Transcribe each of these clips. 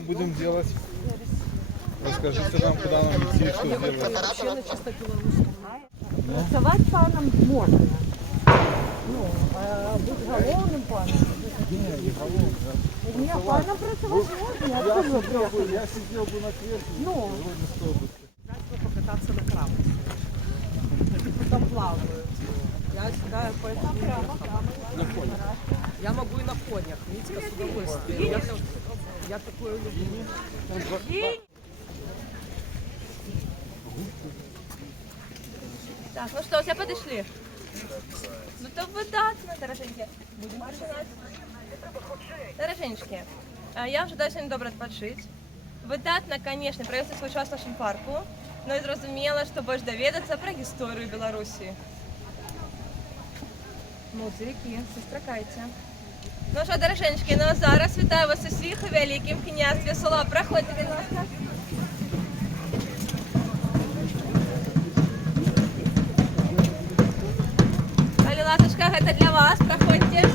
будем делать? Расскажите нам, куда нам идти, что делать. Вообще на чисто белорусском. Працаваць панам можна. Ну, а бути головним паном? Не головным, да. Ні, паном працаваць можна. Я сидел бы на кресле, Ну. Покататься на крабах. Там плавают. Я сюда поэтому на конях. Я могу и на конях. Видите, с удовольствием. Я такое люблю. Так, ну что, все подошли? Ну то выдатно, дороженькі. Будем починати. Дороженечки, я вже далі добре відпочити. Видатно, конечно, провести свій час в нашому парку, но і зрозуміло, що більше довідатися про історію Білорусі. Музики, зустракайте. Ну що, дороженечки, ну а зараз вітаю вас усіх у Великім князстві Сула. Проходьте, будь ласка. Латушка, это для вас, проходите.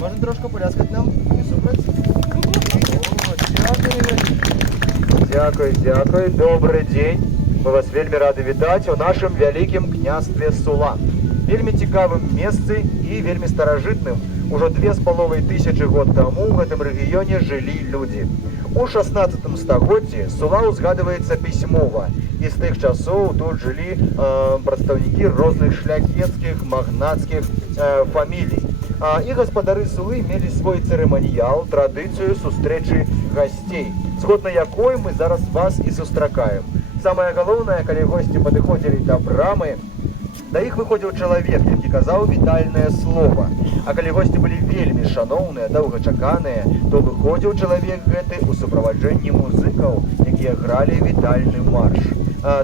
Можна трошки поляскати нам? Дякую, дякую. Добрый день. Мы вас вельмі рады вітаць у нашым вялікім княстве Сула. Вельмі цікавым месцы і вельмі старажытным. Ужо 2500 год таму ў гэтым рэгіёне жылі людзі. У 16 стагоддзі Сула узгадваецца пісьмова. І з тых часоў тут жылі прадстаўнікі розных шляхецкіх, магнацкіх фамілій. І гаспадары Сулы мелі свой цырыманіял, традыцыю сустрэчы гасцей, згодна якой мы зараз вас і сустракаем. Самае галоўнае, калі госці падыходзілі да брамы, да іх выходзіў чалавек, які казаў вітальнае слова. А калі госці былі вельмі шаноўныя, доўгачаканыя, то выходзіў чалавек гэты ў суправаджэнні музыкаў, якія гралі вітальны марш.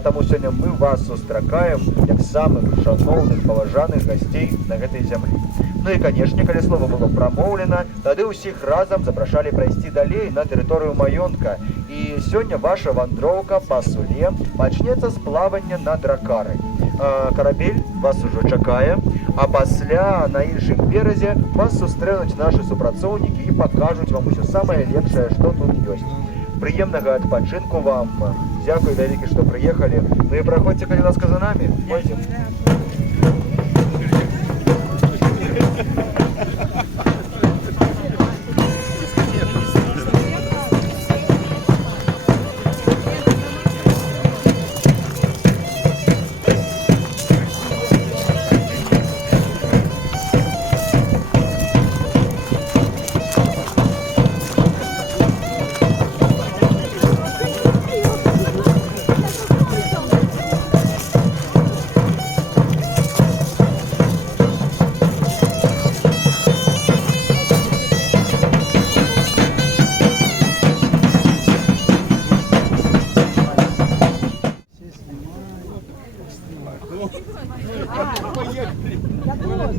Таму сёння мы вас сустракаем як самых шаноўных, паважаных гасцей на гэтай зямлі. Ну і, канешне, калі слова было прамоўлена, тады ўсіх разам запрашалі прайсці далей на тэрыторыю маёнтка. І сёння ваша вандроўка па Суле пачнецца з плавання на дракары. Карабель вас ужо чакае, а пасля на іншым беразе вас сустрэнуць нашы супрацоўнікі і пакажуць вам усё самае лепшае, што тут ёсць. Прыемнага адпачынку вам. Дзякуй вялікі, што прыехалі. Ну і праходзьце, калі ласка, за намі. Пойдзем.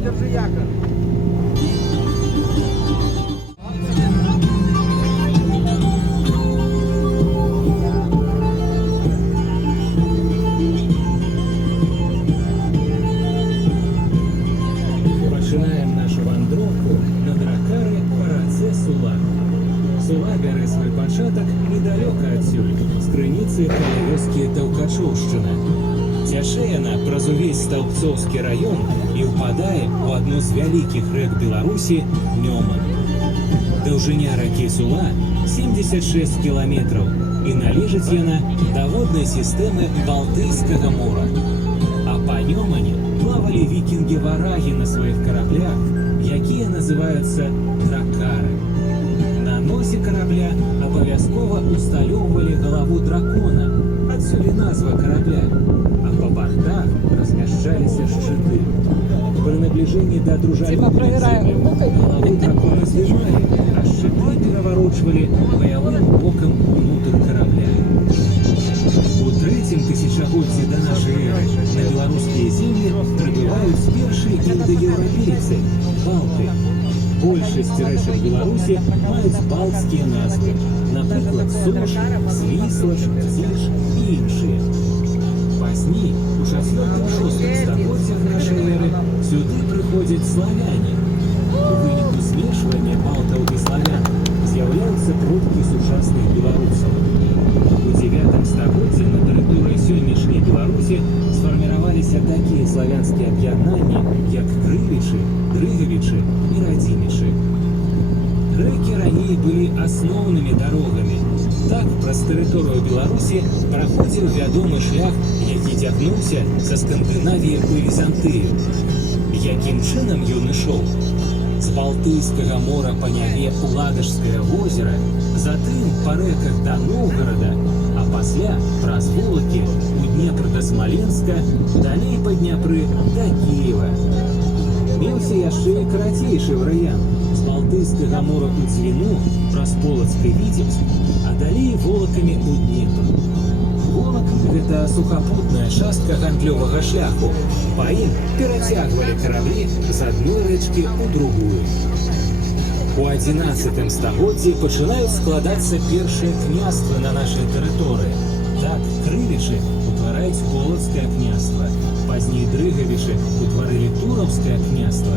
Держи якорь. Починаем нашу вандроўку на дракары па рацэ Сула. Сула бярэ свой пачатак недалёка адсюль, з крыніцы каля вёскі Таўкачоўшчына. Цячэ яна праз увесь Стаўбцоўскі раён і ўпадае ў адну з вялікіх рэк Беларусі Нёман. Даўжыня ракі Сула 76 кіламетраў і належыць яна да воднай сістэмы Балтыйскага мора. А па Нёмане плавалі вікінгі-варагі на сваіх караблях, якія называюцца дракары. На носе карабля абавязкова усталёўвалі галаву дракона, адсюль і назва карабля, а па бартах размяшчалі збіраліся шчыты. Пры набліжэнні да дружалюбных земляў галавы дракона здымалі, а шчыты пераварочвалі баявым бокам унутр карабля. У трэцім тысячагоддзі да нашай эры на беларускія землі прыбываюць першыя індаеўрапейцы – балты. Большасць рэчак Беларусі маюць балцкія назвы, напрыклад, Сош, Свіслач, Дзіж і іншыя. Пазней, у 4-6 стагоддзях нашай эры, сюды прыходзяць славяне. У выніку змешвання балтаў і славян з'яўляюцца продкі сучасных беларусаў. У 9 стагоддзі на тэрыторыі сённяшняй Беларусі сфарміраваліся такія славянскія аб'яднанні, як крывічы, дрыгавічы і радзімічы. Рэкі раней былі асноўнымі дарогамі. Так, праз тэрыторыю Беларусі праходзіў вядомы шлях, які цягнуўся са Скандынавіі ў Візантыю. Якім чынам ён ішоў? З Балтыйскага мора па Няве ў Ладажскае возера, затым па рэках да Новгарада, а пасля праз Волакі у Днепр да Смаленска, далей па Дняпры да Кіева. Меўся яшчэ і карацейшы варыянт з Балтыйскага мора ў Дзвіну праз Полацкі Віцебск, а далей Волакамі ў Днепр. Волак – гэта сухапутная частка гандлёвага шляху. Па ім перацягвалі караблі з адной рэчкі ў другую. У 11 стагоддзі пачынаюць складацца першыя княствы на нашай тэрыторыі. Так, крывічы утвараюць Полацкае княства, пазней дрыгавічы утварылі Тураўскае княства,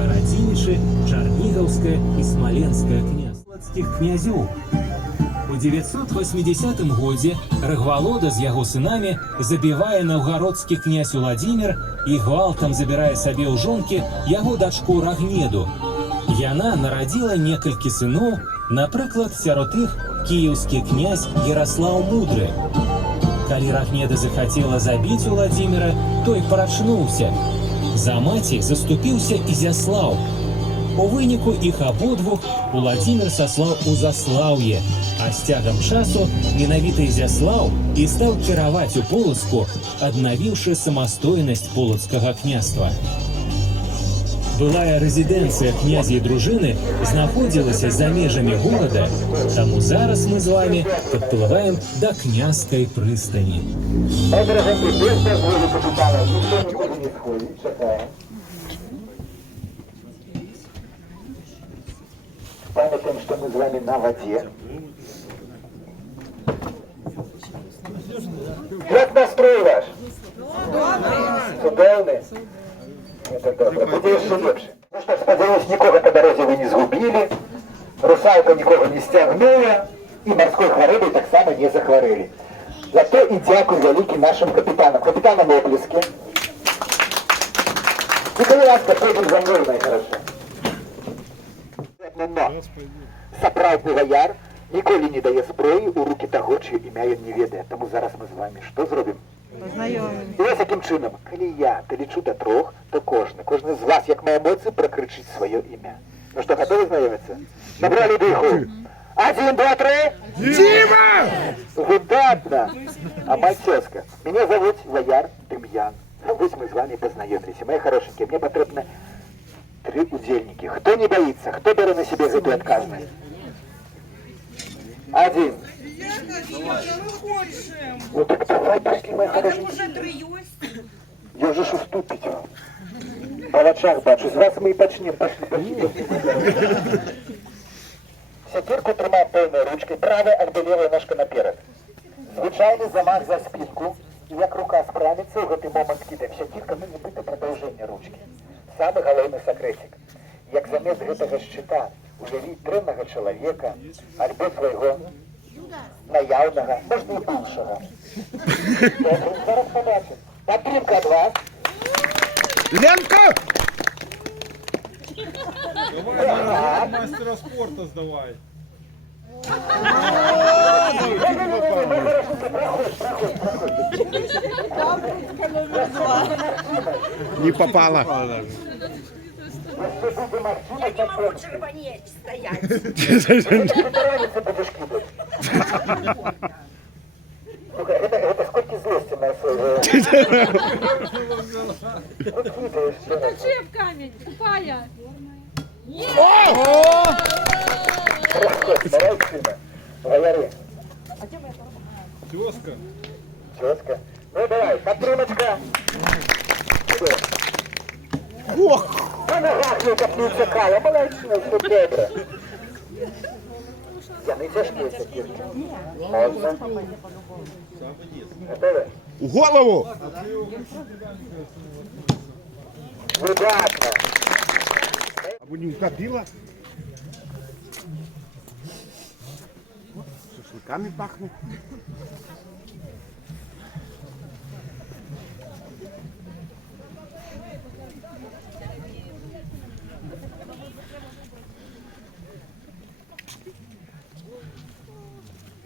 а радзімічы – Чарнігаўскае і Смаленскае княства полацкіх князёў. У 980 годзе Рагвалода з яго сынамі забівае наўгародскі князь Уладзімір і гвалтам забірае сабе ў жонкі яго дачку Рагнеду. Яна нарадзіла некалькі сыноў, напрыклад, сярод іх кіеўскі князь Яраслаў Мудры. Калі Рагнеда захацела забіць Уладзіміра, той парачнуўся. За маці заступіўся Ізяслаў. У выніку іх абодвух Уладзімір саслаў у заслаўе, а з цягам часу менавіта Ізяслаў і стаў кіраваць у Полацку, аднавіўшы самастойнасць Полацкага княства. Былая рэзідэнцыя князя і дружыны знаходзілася за межамі горада, таму зараз мы з вамі падплываем да княжскай прыстані. Памятаем, что мы с вами на воде. Как настрой ваш? Цудоўны? Это добре. Будзе яшчэ лепш. Ну што, спадзяюсь, нікога па дарозе вы не згубілі, русалка нікога не сцягнула, і марской хварэбай таксама не захварэлі. Зато і дзякуй вялікі нашим капітанам. Капітанам оплески. І калі ласка, пойдем за мной, найхорошо. Но сапраўдны ваяр ніколі не дае зброі ў рукі таго, чыё імя ён не ведае. Таму зараз мы з вами што зробім? Пазнаёмім. І ось якім чынам, калі я далічу да 3, то кожны з вас, як мае моцы, пракрычыць сваё імя. Ну што, гатовы знаёміцца? Набралі дыху. 1, 2, 3. Дима! Выдатна! А моя цёзка, меня зовут Ваяр Демьян. Вось мы з вами пазнаёміліся. Мои хорошенькие, мне патрэбна 3 удзельнікі. Хто не боится, хто бярэ на себе гэтую адказнасць? 1. Ну так давай, пошли, мои хорошенькие. Я уже ж уступить. По вачах бачу, з вас мы и почнем. Пошли, пошли. Сякерку трымаем пэўнай ручкой, правая альбо левая ножка наперад. Звычайны замах за спінку. І як рука справіцца, у гэты момант кідаем сякерка, ну нібыта прадаўжэнне ручкі. Самы галоўны сакрэцік. Як замест гэтага шчыта уявіць дрэннага чалавека, альбо свайго наяўнага, можна і быўшага. Зараз побачым. Падтрымка ад вас. Ленка! Давай, мастера спорта сдавай. Не попала. Это сколько злости нас уже... Покажи в камень, тупая. Молодчина. Говори. Тезка. Четко. Ну давай, подтруночка. На ногах не копнуться кала, молодчина, все добре. Я не тяжкий такие. Молодцы. Готовы? В голову! Удачно. А будем копила? Шашлыками пахнет.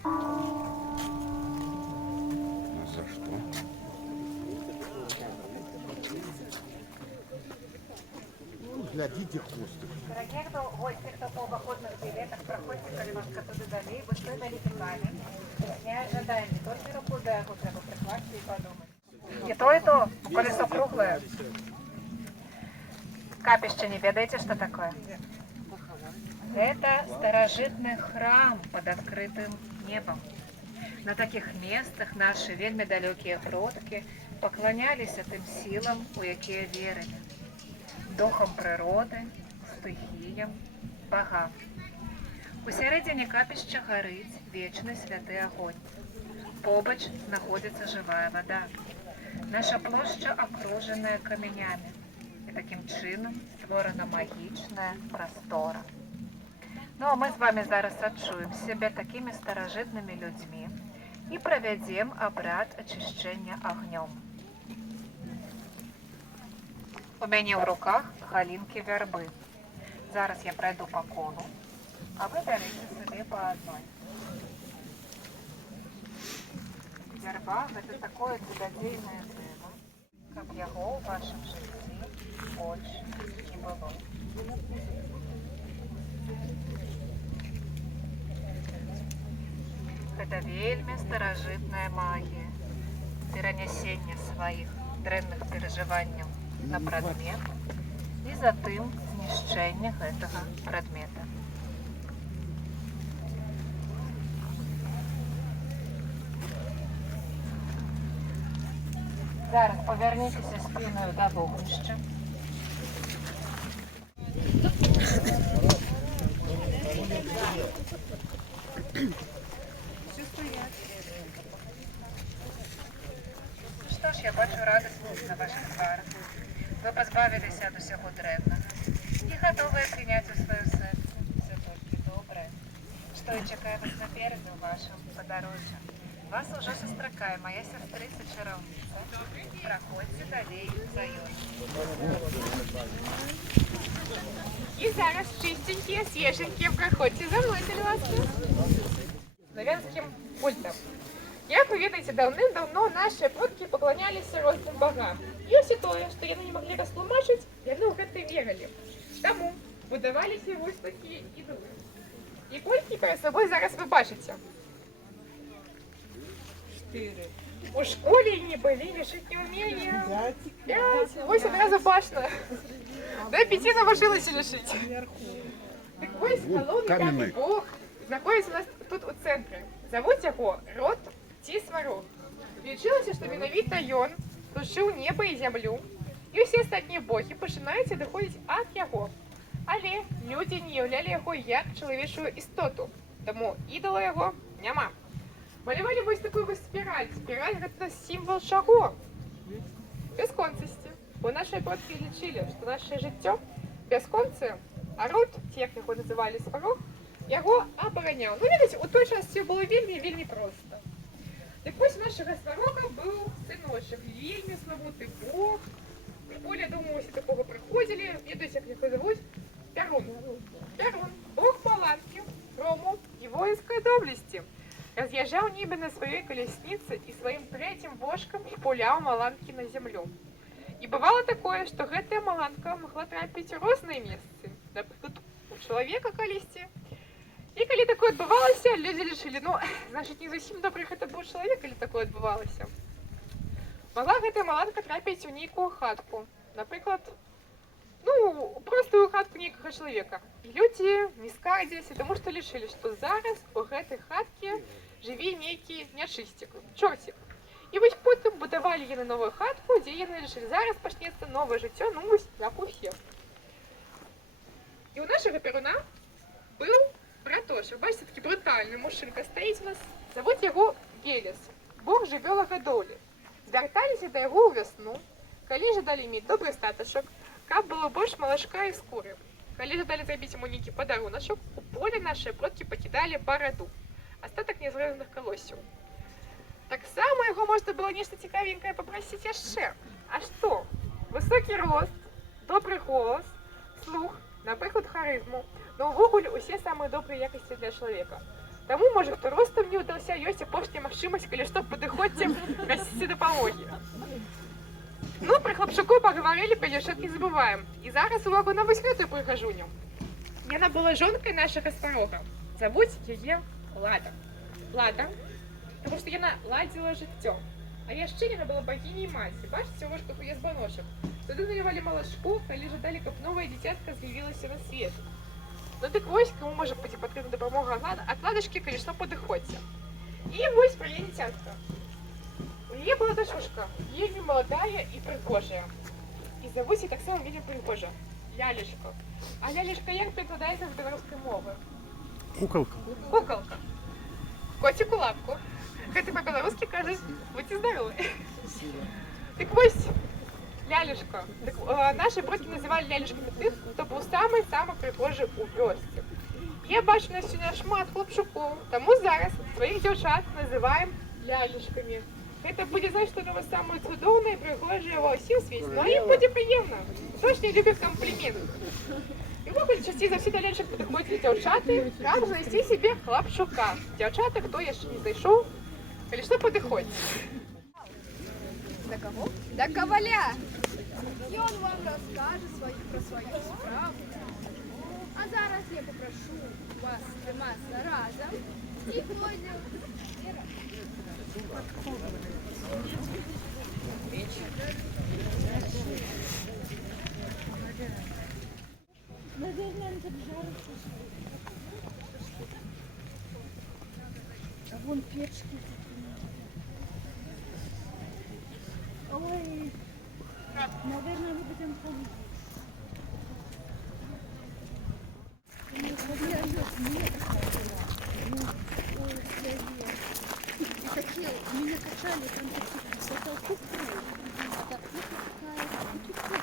А за что? Ну, глядите хвостик. Дорогие гости, кто по походных билетах, проходите, немножко туди далі, бо стоїть великий не ожидаем не только руку дорогу, треба прихватити и подумать. И то, колесо круглое. Капище, не ведаете, что такое? Это старожитный храм под открытым небом. На таких местах наши вельми далекие продки поклонялись тим силам, у які вірили. Духом природи, стихіям, богам. Усередині капища горить вічний святий огонь. Побач знаходиться живая вода. Наша площа окружена каменями. І таким чином створена магічна простора. Ну а ми з вами зараз відчуємо себе такими старожитними людьми і проведемо обряд очищення огнем. У мене в руках галинки верби. Зараз я пройду по колу, а ви берете собі по одной. Верба – це таке чудодійне диво, як його у вашому житті більше не було. Це вельми старожитная магия, перенесение своих древних переживаний на предмет і затым знішчэння гэтага предмета. Зараз поверніться спиною до вогнища. Що ж, я бачу радість на ваших тварах. Ви позбавилися від усього древнього і готові прийняти у своє серце все тільки добре, що і чекає вас напереду у вашому подорожжі. Вас уже сустракає моя сестриця-чаровниця. Проходьте далі за ёй. І зараз чистенькі, свіженькі, проходьте за мною, будь ласка. Славянським культом. Як ви ведаеце, давным-давно наши продки поклонялись розным богам. І ось тое, што яны не маглі растлумачыць, яны ў гэта верылі. Таму будаваліся вось такія ідолы. І колькі перед собой зараз ви бачыце? 4. У школе не были, лишить не умели. 5. Вось одразу башня. До 5 наважылася лишить. Так вось галоўны пятый бог знаходится у нас тут у цэнтры. Завуць яго Рот ці Сварог. Лічылася, што менавіта ён тушыў неба і зямлю, і ўсе астатнія богі пачынаюць адыходзіць ад яго. Але людзі не ўяўлялі яго як чалавечую істоту, таму ідала яго няма. Малявалі вось такую вось спіраль. Спіраль – гэта сімвал чаго? Бясконцасці. Бо нашыя продкі лічылі, што нашае жыццё бясконцае, а Рот, ці як яго называлі Сварог, яго абараняў. Ну, ведаеце, у той час все было вельмі проста. Так вось у нашага Сварога быў сыночак, вельмі славуты бог. В школе, думаю, усе такого прыходзілі. Ведаеце, як яго завуць? Перун. Перун. Бог маланкі, грому і воінскай доблесці. Разъезжал небо на своей колеснице и своим третьим вошком шпулял маланки на землю. И бывало такое, что гэтая маланка могла трапить в разные месцы, например, у человека колесте. И когда такое отбывалось, люди решили, ну, значит, не зовсім добрых это был человек, или такое отбывалось. Могла гэтая маланка трапіць у нейкую хатку. Напрыклад, ну, простую хатку нейкага чалавека. І людзі не скардзіліся, таму што лічылі, што зараз у гэтай хатке жыве нейкі нячысцік, чорцік. І вось потым будавалі яны новую хатку, дзе яны лічылі, зараз пачнецца новае жыццё, ну вось як у ўсіх. І ў нашага перуна быў братош. Вы бачыце, такі брутальны мужчынка стаіць у нас. Завуць яго Велес, бог жывёлагадоўлі. Звярталіся да яго ў вясну, калі жадалі мець добры статашок, каб было больш малашка і скуры. Калі жадалі зрабіць яму нейкі падаруначак, у поле нашыя продкі пакідалі бараду, астатак нязрэзаных калосяў. Таксама яго можна было нешта цікавенькае папрасіць яшчэ. А што? Высокі рост, добры голас, слух, напрыклад, харызму, но ўвогуле усе самыя добрыя якасці для чалавека. Таму, можа, хто ростам не ўдаўся, ёсць апошняя магчымасць, калі што, падыходзьце, прасіце дапамогі. Ну, пра хлапчуку пагаварылі, пра дзяўчат не забываем. І зараз увагу на вось гэтую прыгажуню. Яна была жонкай нашага старога. Завуць яе Лада. Лада, таму што яна ладзіла жыццё. А яшчэ яна была багіняй маці. Бачыце, у ложках у язбаночак. Туды налівалі малашку, калі жадалі, каб новая дзіцятка з'явілася на свет. Ну дык вось, каму можа быць патрэбна дапамога ад ладачкі, калі што, падыходзьце. І вось пра яе дзіцятка. У яе была дачушка, вельмі маладая і прыгожая. І завуць яе таксама вельмі прыгожа. Лялечка. А лялечка як перакладаецца з беларускай мовы? Куколка. Куколка. Коціку лапку. Гэта па-беларускі кажуць, будьце здаровы. Дык вось, лялечка. Наши продкі называлі лялечкамі тых, хто быў самы-самы прыгожы ў вёсцы. Я бачу на сёння шмат хлопчукоў, таму зараз сваіх дзяўчат называем лялечкамі. Гэта будзе значыць, што яны самыя цудоўныя і прыгожыя ва ўсім свеце. Ну а ім будзе прыемна. Хто ж не любіць кампліменты? І ўвогуле часцей за ўсё да лялечак падыходзілі дзяўчаты, каб знайсці сябе хлапчука. Дзяўчаты, хто яшчэ не зайшоў, калі што, падыходзьце. Да кого? Да каваля! И он вам расскажет про свою справу. А зараз я попрошу вас триматися разом і пойдем. Наверное, он так жарко. А вон печки. Ой, наверное, мы будем ходить. Меня качали, там такие потолку крали. А так вот такая,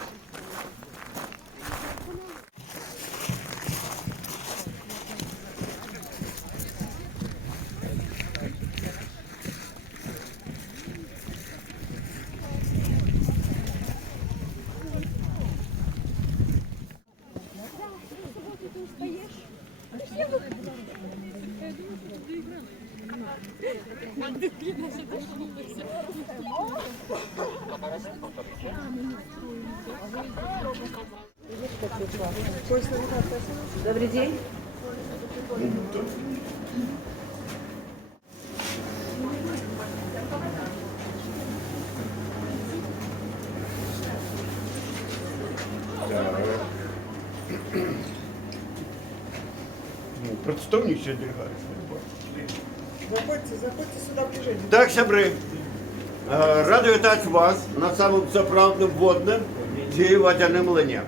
Добрый день. Представник делегации. Заходьте сюда ближе. Так, сябры, рады вітаць вас на самым сапраўдным водным ці вадзяным млыне.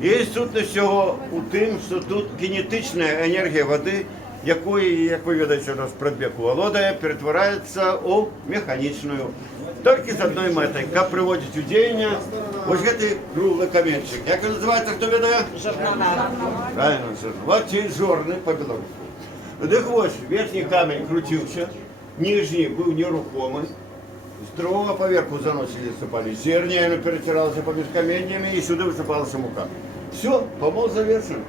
І сутнасць яго у тым, што тут кинетычная энергія вады, якой, як вы ведаеце, у нас прадбег валодае, ператвараецца ў механічную. Толькі з адной мэтай, каб прыводзіць у дзеянне вось гэты круглы каменчык. Як ён называецца, хто ведае? Жорна. Правильно, вот ці жорны па-беларуску. Дык вось, верхні камень круціўся, ніжні быў нерухомы, з другога паверху заносілі, сыпалі зерне, яно пераціралася паміж каменьямі і сюды высыпалася мука. Все, памол завершаны.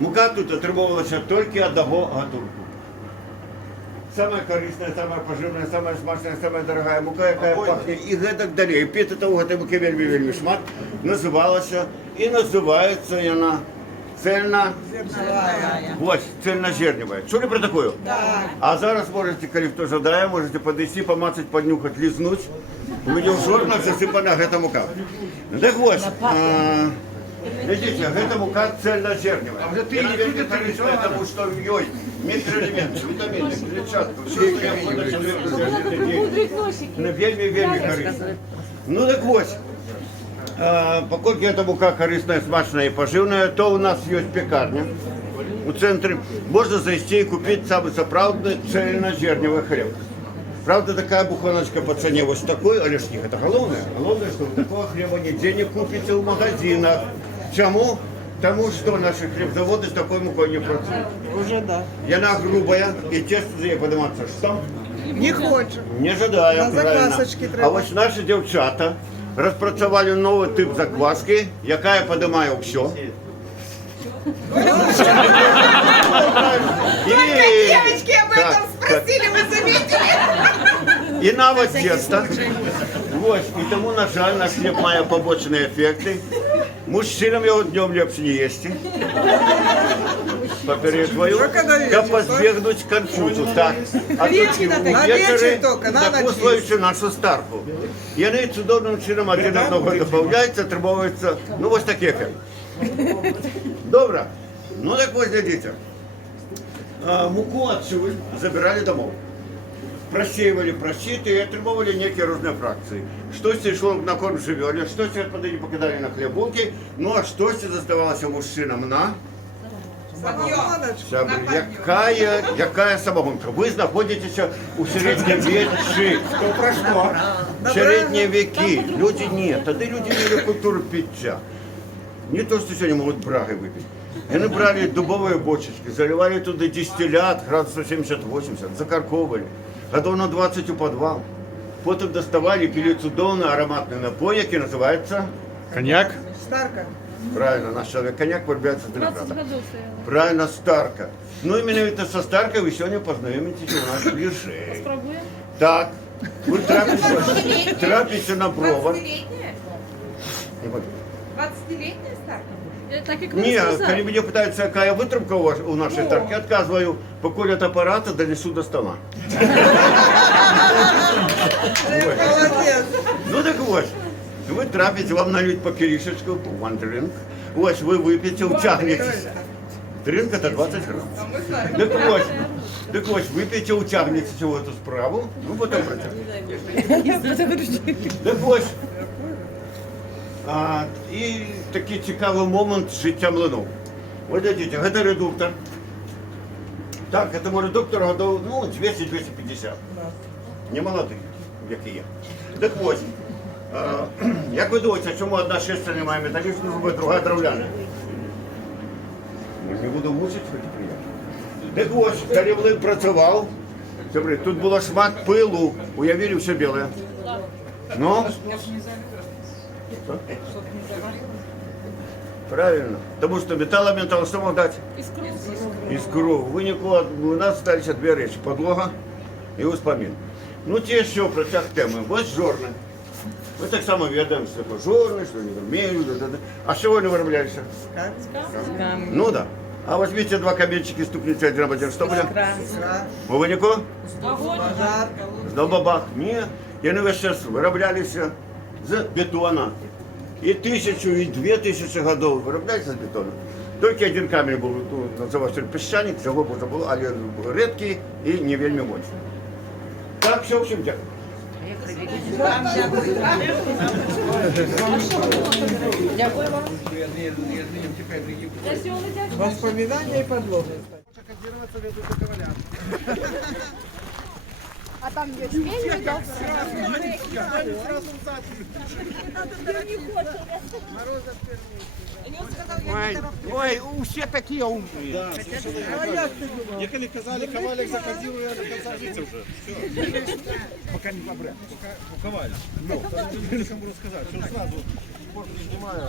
Мука тут атрымоўвалася толькі аднаго гатунку. Самая карысная, самая пажыўная, самая смачная, самая дарагая мука, якая пахне і гэтак далей. Піта ў гэтай мукі вельмі-вельмі шмат, называлася і называецца яна цельнозерневая. Чули про такую? Да. А зараз можете, коли хто жадає, можете подойти, помацать, поднюхать, лизнуть. У меня в жорнах засыпана гэта мука. Так ось, глядите, гэта мука цельнозерневая. Она вельми корисная, потому что в ней микроэлементы, витамины, клетчатка, все вельми корисная. Ну так ось, поскольку эта мука корисная, смачная и поживная, то у нас есть пекарня. У центре можно зайти и купить самый соправдный цельнозерневый хлеб. Правда, такая буханочка по цене вот такой, але ж не это головное. Головное, что вы такого хлеба нигде не купите в магазинах. Чему? Тому, что наши хлебзаводы с такой мукой не працуют. Уже да. И она грубая, и тесто за ней подниматься. Что? Не хочу. Не жадаю, На правильно. заквасочки А треба. вот наши девчата распрацовали новый тип закваски, якая поднимає все. Девочки об этом спросили, вы заметили? І навіть тесто. Ось, і тому, на жаль, наш хліб має побочні ефекти. Мужчинам його днем легше не їсти. Попереджую, как позбегнуть конфузу. Так, а тільки увечері, закусуючи нашу старку. І вони чудовним чином один одного доповняються, отримуються, ну ось такий ефект. Добре, ну так ось глядите. Муку отсюда забирали домой. Просеивали просчеты и отримовали некие разные фракции. Штось йшло на корм живёле, штось отпадали покидали на хлеб булки, ну а штось заставалося мужчинам на... Якая самогонка? Ви знаходитеся у середньовіччі. Про что? Середні веки. Люди нет. Тогда люди имели культуру питья. Не то, что сегодня могут браги выпить. Они брали дубовые бочечки, заливали туда дистиллят, градусов 70-80, закарковывали. Годов на 20 у подвал. Потом доставали, пили чудовный ароматный напой, який называется... Коньяк? Старка. Правильно, наш человек коньяк вырабатывается с винограда. Правильно, старка. Ну, именно это со старкой вы сегодня познакомитесь у нас ближе. Спробуем. Так, вы трапите на провод. 20-летняя старка? Так як Ні, коли мене питаються, яка витримка у нашої старки, відказую, поколят апарата, донесу до стола. Молодец. Ну так ось, ви трапите, вам нальють по кирішечку, one drink. Ось, ви вип'єте, утягнетесь. Дринк – це 20 грам. Так ось, вип'єте, утягнетесь в цю справу, ну потім протягнете. Так ось. І такий цікавий момент життя млинов. Ось дивіться, це редуктор. Так, цьому редуктору годов, ну, 200-250. Не молодий, як і я. Так ось, як ви думаєте, чому одна шестерня має металічну зуби, друга дерев'яна? Не буду мучити, хоч приємно. Так ось, коли млин працював, тут було шмат пилу, уявили, все біле. Ну? Что? Правильно. Потому что металл что мог дать? Искру. Искру. В вынику у нас остались две речи. Подлога и успомин. Ну, те що про цих теми. Ось жорни. Ми так само ведаємо, що таке жорни, що вони вміють. А що вони вироблялися? Ну да. А возьмите два каменчики, стукните один об один. Что будет? У вынику? Бабах. Ні. І вони весь час вироблялися з бетона. І 1000, і 2000 годов виробляється з бетону. Тільки один камінь був, називався піщаник, цього можна було, але рідкий і не вельми мощний. Так, все, всім дякую. Дякую вам. Воспоминания и подлога. А там ячмень, медок. Ой, все такие умные. Да, як вони казали, Коваляк заходив до кінця життя вже. Все. Пока не побрал. Пока Коваляк. Ну, кому розказати, що сразу спорт не знімає.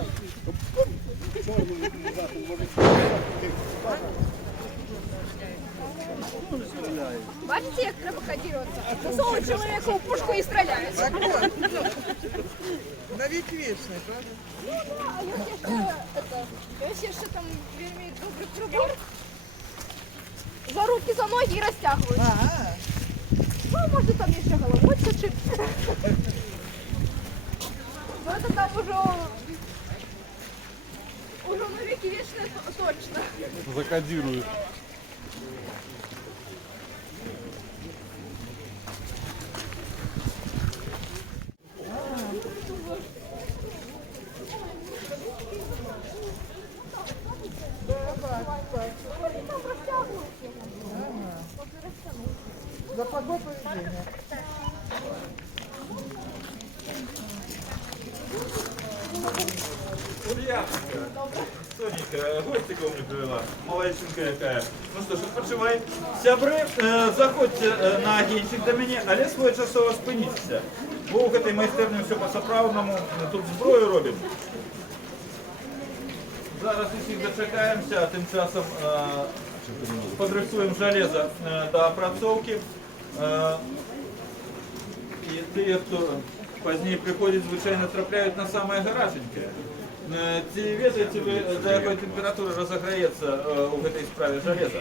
Бачите, як треба кодироваться? Засовывают человека в пушку и стреляют. На вік вічний, правда? Ну да, а я ще там вельми добрий прибор. За руки, за ноги і розтягують. Ага. Ну, може там ще головою чуть. Ну, це там уже на віки вічне точно. Закодируют. За плохое поведение. Ульяночка, Сонечка, гостика у меня привела, малайчинка якая. Ну что ж, відпочивай. Сябри, заходьте на агенчик до мене, але своєчасово спиніться. Бо у этой майстерні все по-справному, тут зброю робимо. Зараз усіх дочекаємося, а тим часом подрисуємо железо до опрацовки. І ті, хто пізніше приходять, звичайно, трапляють на саме гараженьке. Ці ведаєте ви, до якої температури розіграється у цій справі железо?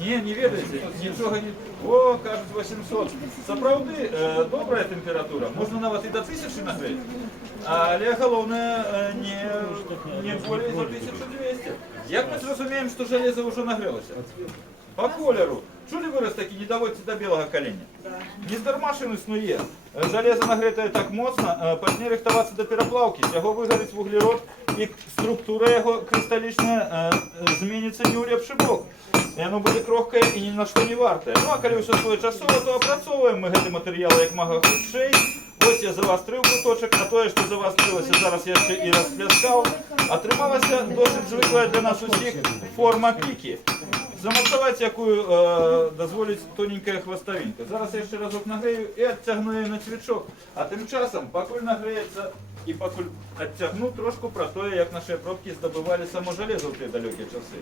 Ні, не ведаєте? Нічого не... О, кажуть, 800. Справді, добра температура. Можна навіть і до 1000 нагріти. Але головне, не більше за 1200. Як ми зрозуміємо, що железо вже нагрілося? По кольору. Чули ви раз таки, не доводьте до білого коленя? Не здарма ж існує. Железо нагріте так моцно, почне рихтуватися до переплавки, його вигорить вуглерод і структура його кристалічна зміниться не у ліпший бок. І воно буде крохке і ні на що не варте. Ну а коли все своєчасово, то опрацовуємо ми ці матеріали як мага худший. Ось я завострив куточок, а то, що завострилося, зараз я ще і розпляскав. Отрималася досить звикла для нас усіх форма піки. Замонтувати, яку дозволить тоненька хвостовинка. Зараз я ще разок нагрею і відтягну її на цвічок. А тим часом, поки нагреється і поки відтягну трошку про те, як наші предки здобували само железо в ті далекі часи.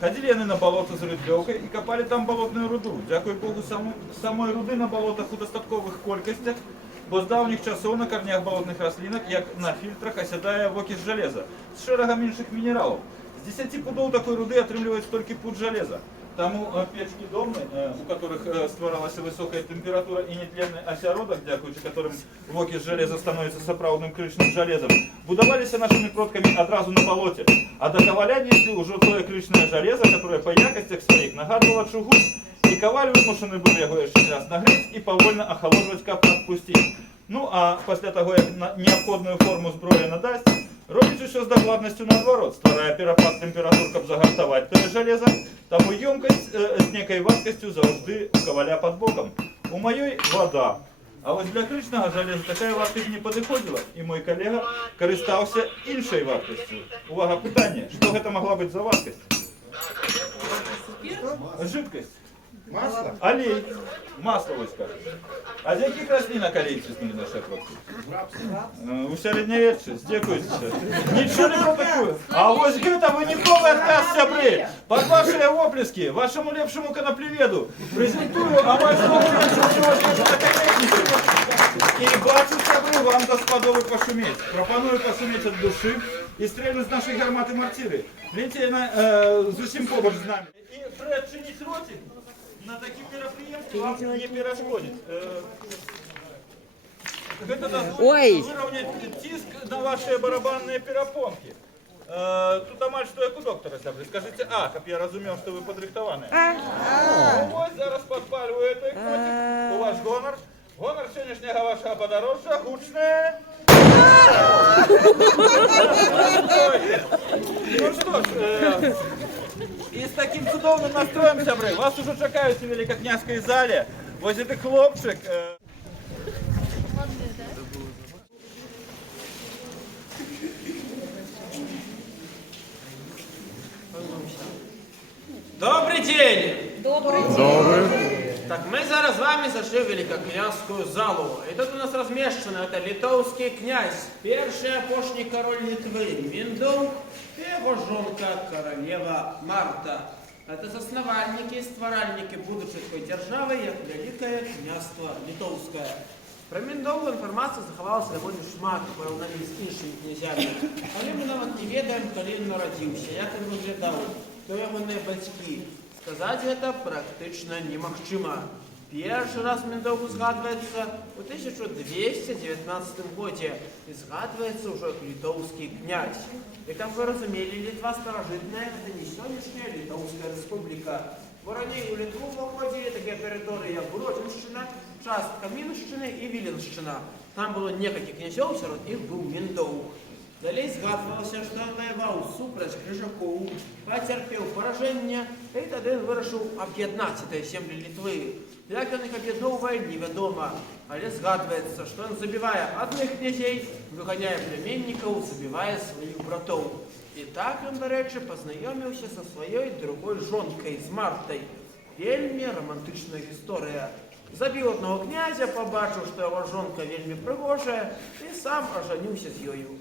Ходили вони на болото з рыдлёвкой і копали там болотну руду. Дякую Богу, самої руди на болотах у достаткових кількостях, бо з давніх часов на корнях болотних рослинок, як на фільтрах, осідає окись железа з шерогом інших мінералів. З 10 пудов такої руди отримується тільки пуд железа. Тому печки домны, у которых створалась высокая температура и нетленный осяродок, дякуючи которым окись железа становится сапраўдным крычным железом, будовались нашими продками одразу на болоте. А до коваля несли уже тое крычное железо, которое по якостях своих нагадывало чугун. И коваль вымушены был его еще раз нагреть и повольно охолодживать, как отпустить. Ну а после того, як необходную форму зброї надасть, робить усе з докладністю наоборот, створяє перепад температур, щоб загартувати те железо, тому ємкость з некою вадкістю завжди у коваля під боком. У моєї вода. А ось для кричного железа така вадкість не підходила, і мій колега користався іншою вадкістю. Увага, питання, що це могла бути за вадкість? Жидкость. Масло? Олей. Масло ось кажуть. А з яких рослинок олей чесні наші продки? У середньовіччі, здякуйтеся. Нічого не протокую. А ось це винятковий отказ, сябри. Под ваші оплески, вашому лепшому коноплеведу презентую авальського лепшого наконечника. І бачу, сябри, вам господові пошуметь. Пропоную пошуметь від душі і стрельнуть з нашої гармати мортири. Гляньте з усім побач з нами. І приодчиніть ротик. На таких мероприятиях вам не перешкодит. Это дозволит выровнять тиск на ваши барабанные перепонки. Тут амаль что як у доктора, сябри. Скажите, как я разумел, что вы подрихтованы. Ну ось, зараз подпаливаю этой котик. У вас гонор. Гонор сьогоднішнього вашого подорожжя гучне. Ну что ж, и с таким чудовным настроем, сябры, вас уже чекают в великокняжской зале. Вот этот хлопчик. Добрый день! Добрий день. Добрый. Так, мы зараз с вами зашли в Великокняжскую залу. И тут у нас размещено, это литовский князь, первый апошний король Литвы, Миндауг, и его жонка, королева Марта. Это основальники и створальники будущей такой державы, как Великое княжество Литовское. Пра Міндоўгу інфармацыя захавалася даволі шмат у параўнанні з іншымі князямі. Але мы нават не ведаем, калі ён нарадзіўся, як ён выглядаў, хто ягоныя бацькі. Сказаць гэта практычна немагчыма. Першы раз Міндоўгу згадваецца ў 1219 годзе і згадваецца ўжо як літоўскі князь. І каб вы разумелі, Літва старажытная, гэта не сённяшняя Літоўская рэспубліка. Бо раней у Літву паходзілі такія тэрыторыі, як Гродзеншчына, частка Міншчыны і Віленшчына. Там было некалькі князёў, сярод іх быў Міндоўг. Далей згадвалася, што ён ваяваў супраць крыжакоў, пацярпеў паражэнне, і тады ён вырашыў аб'яднаць гэтыя землі Літвы. Як ён іх аб'ядноўвае, невядома, але згадваецца, што ён забівае адных князей, выганяе пляменнікаў, забівае сваіх братоў. І так ён, дарэчы, пазнаёміўся са сваёй другой жонкай, з Мартай. Вельмі рамантычная гісторыя. Забіў аднаго князя, пабачыў, што яго жонка вельмі прыгожая, і сам ажаніўся з ёю.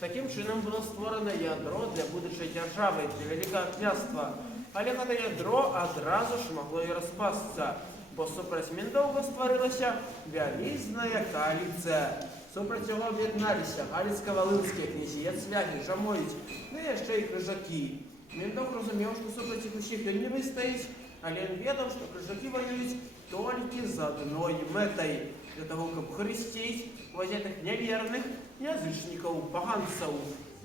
Такім чынам было створана ядро для будучай дзяржавы, для вялікага княства. Але гэта ядро адразу ж магло і распасться, бо супраць Міндоўга стварылася вялізная кааліцыя. Супраць яго аб'ядналіся галіцка-валынскія князі, яцвягі, жамоіць, ну і яшчэ і крыжакі. Міндоўг разумеў, што супраць іх усіх вельмі выстаіць, але ён ведаў, што крыжакі ваююць толькі з адной мэтай, для таго, каб хрысціць гэтых няверных язычнікаў, паганцаў.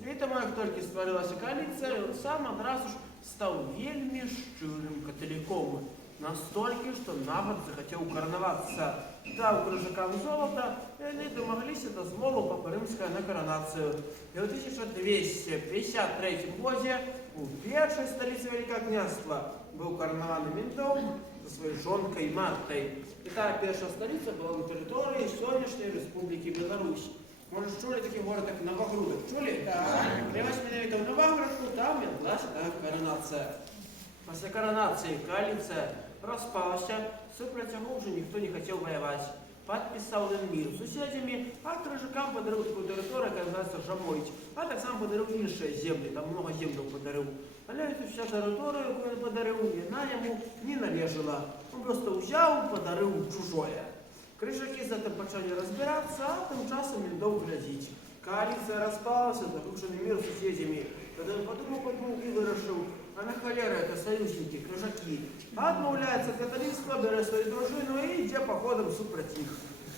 І таму, як толькі стварылася кааліцыя, ён сам адразу ж стаў вельмі шчырым каталіком. Настолькі, што нават захацеў каранавацца. Даў крыжакам золата, і яны дамагліся дазволу папы рымскага на каранацыю. І ў 1253 годзе у першай сталіцы Вялікага княства быў каранаваны Міндоўг за сваёй жонкай Мартай. І тая першая сталіца была на тэрыторыі сённяшняй Рэспублікі Беларусь. Можа, чулі такі горад, як Новагрудак? Чулі? Так. Я вас менавіта ў Новаградку, там адбылася тая каранацыя. Пасля каранацыі кааліцыя распалася, супраць яго ўжо ніхто не хацеў ваяваць. Падпісаў ён мір з суседзямі, а крыжакам падарыў такую тэрыторыю, якая называецца Жамоіць, а таксама падарыў іншыя землі, там многа земляў падарыў. Але вся тэрыторыя, якую ён падарыў, яна яму не належала. Он проста ўзяў, падарыў чужое. Крыжакі затым пачалі разбірацца, а тым часам Міндоўг глядзіць. Кааліцыя распалася, заключаны мір з суседзямі. Тады ён падумаў і вырашыў, а на халеры это союзники, крыжакі. Адмаўляецца ад каталіцтва, бярэ сваю дружыну і ідзе паходам супраць іх.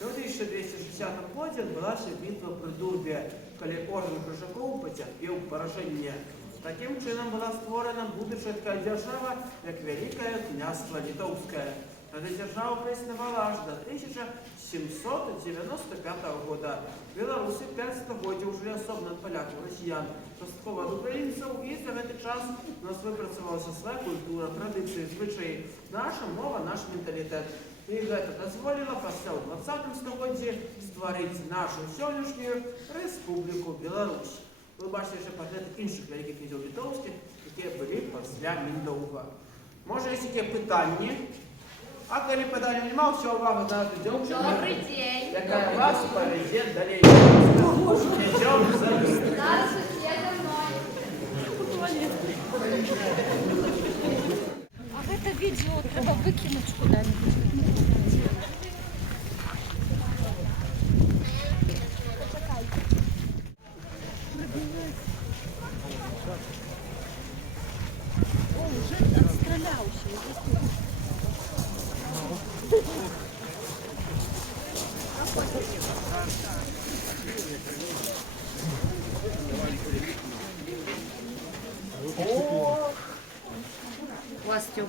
У 1260 годзе адбылася бітва пры Дурбе, калі ордэн крыжакоў пацярпеў паражэнне. Такім чынам была створана будучая такая дзяржава, як Вялікае княства Літоўскае. Тады дзяржава праіснавала аж да 1795 года. Беларусы 5 стагоддзяў жылі асобна ад палякаў, расіян, часткова ад украінцаў, і за гэты час у нас выпрацавалася свая культура, традыцыі, звычаі, наша мова, наш менталітэт. І гэта дазволіла пасля ў 20 стагоддзі стварыць нашу сённяшнюю Рэспубліку Беларусь. Вы бачите яшчэ партрэты іншых вялікіх князёў літоўскіх, якія былі пасля Міндоўга. Можа, ёсць якія пытанні? А калі пытання няма, ўся ўвага на эту дзяўчыну. Добрый день. Якая вас павядзе далей. Ідём за ёй. Зараз усе за мной. А гэта відео трэба выкінуць куды-нибудь. О, уже отстрелялся.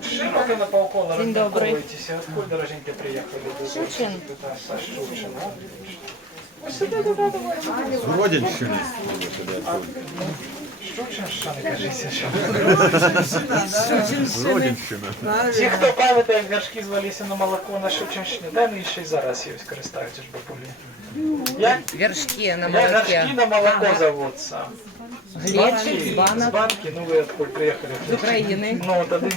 Широко на полкола распаковываетесь. Откуда, дороженьки, приехали? Шучин. Со Шучина. Гроденщина. Шучинщина, кажется. Гроденщина. Ті, хто пам'ятає, вершки звалися на молоко на Шучинщині, да, ми ще й зараз її скористаються ж бабулі. Вершки на молоке. Вершки на молоко Ага. зовутся. Гречик, С банки, ну вы откуда приехали? З України. Ну, тоді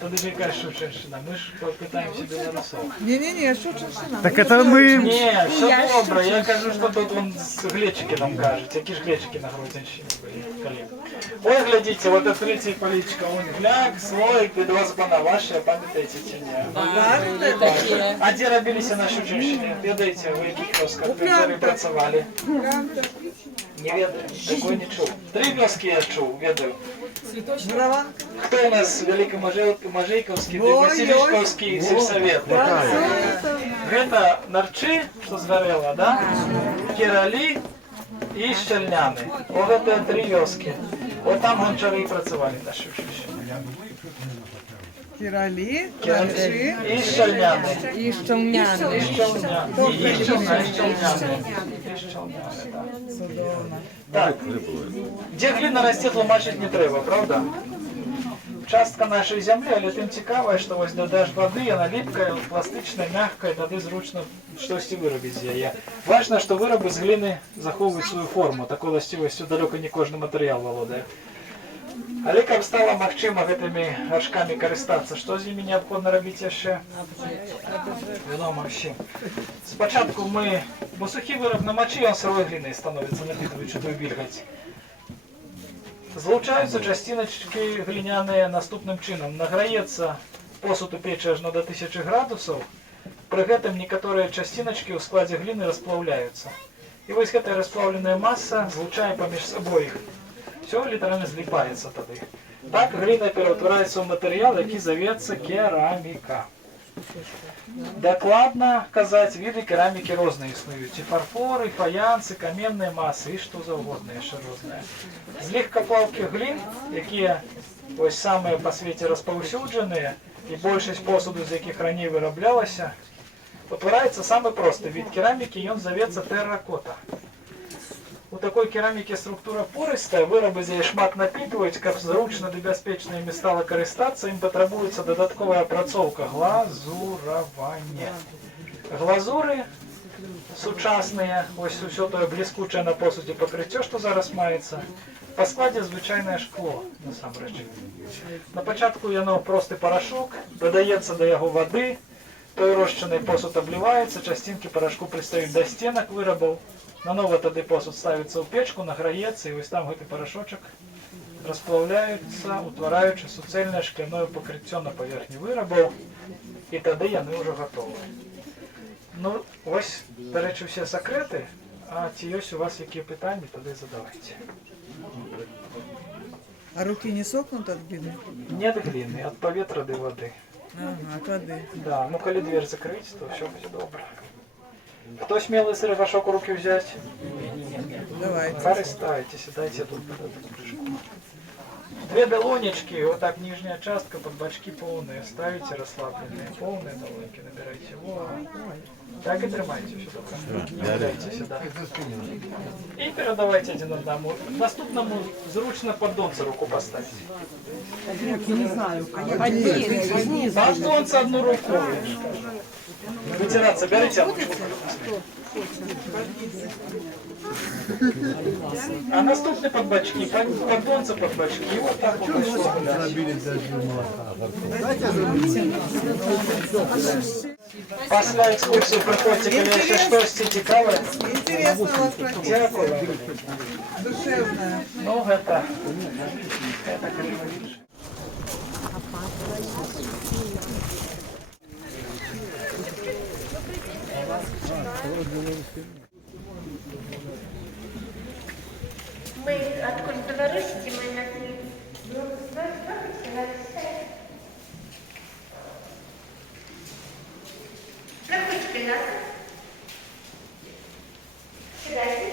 Подожди-ка, Шученшина, мы ж попытаемся белорусов. Не-не-не, Шученшина. Так это мы... Не, все добре, я кажу, що тут он з Глечикином кажуть. Які ж Глечики на Гродзенщині були, коллеги. Ой, глядите, вот открытие поличка, он гляк, слой, підвозбана ваші, пам'ятаєте чи ні? А де робилися на Шученщині? Ведаєте, ви яких вёсках ви працювали? Не ведаю, такой не чув. 3 вёски я чув, ведаю. Хто у нас Великомажейковский, Василишковский сельсовет? Это Нарчи, что сгорело, да? Кирали и Щельняны. Вот это 3 вёски. Вот там гончары и працевали на Шученщині. Кирали, Нарчи и Щельняны. И Щелняны. И Щелняны. Так, де глина росте, тлумачить не треба, правда? Частка нашей земли, але тим цікаво, що ось додаєш води, вона липкая, пластичная, мягкая, тоді зручно щось і виробити з її. Важно, що вироби з глини заховують свою форму, такою властивістю далеко не кожен матеріал володає. Але каб стало магчыма гэтымі гаршкамі карыстацца, што з імі неабходна рабіць яшчэ? Вядома ўсім. Спачатку мы, бо сухі выраб на мачы, ён сырой глінай становіцца, напітваючы тую вільгаць. Злучаюцца частіначкі гліняныя наступным чынам. Награецца посуд у печы ажно до 1000 градусаў, пры гэтым некаторыя частіначкі ў складзе гліны расплаўляюцца. І вось гэтая расплаўленая маса злучае паміж сабой іх. Все літаральна зліпаецца тады. Так гліна пераўтвараецца ў матэрыял, які завецца кераміка. Дакладна казаць, віды керамікі розныя існуюць. І фарфоры, фаянсы, каменныя масы, і што заўгодна яшчэ розныя. З легкаплаўкіх глін, якія ось самыя па свеце распаўсюджаныя, і большасць посуду, з якіх раней выраблялася, утвараецца самы просты від керамікі, ён завецца тэрракота. У такой керамікі структура порыстая, вырабы з яе шмат напітваюць, каб зручна ды бяспечна імі стала карыстацца, ім патрабуецца дадатковая апрацоўка, глазураванне. Глазуры сучасныя, ось усё тое бліскучае на посудзе пакрыццё, што зараз маецца, па складзе звычайнае шкло, насамрэч. На пачатку яно просты парашок, дадаецца да яго вады, той рошчаны посуд абліваецца, частінкі парашку прыстаюць да сценак вырабаў, наново тады посуд ставіцца ў печку, награецца, і вось там гэты парашочак расплаўляецца, утвараючы суцэльнае шкляное пакрыццё на паверхні вырабаў, і тады яны ўжо гатовы. Ну, вось, дарэчы, усе сакрэты, а ці ёсць у вас якія пытанні, тады задавайце. А руки не сохнут от глины? Не от глины, от поветра до воды. Ага, от воды. Да, ну коли дверь закрыть, то все будет добро. Кто смелый сыровашок в руки взять? Давайте. Користайтесь, дайте тут крышку. 2 долонечки, вот так нижняя частка, под бачки полные, ставите расслабленные, полные долоньки набирайте. Во. Так и тримайте, все добро. Не гуляйте сюда. И передавайте один одному. Наступному зручно поддонца руку поставить. Не знаю. Поддонца одну руку. Вытираться, берите одну. А наступные под бачки, поддонца под бачки. И вот так вот пошло. Після екскурсії приходьте, коли ще щось цікаве. Интересно вас спросить. Дякую. Душевная. Ну, это Мы откуда Беларуси, мы на проходите при нас. Сідайте.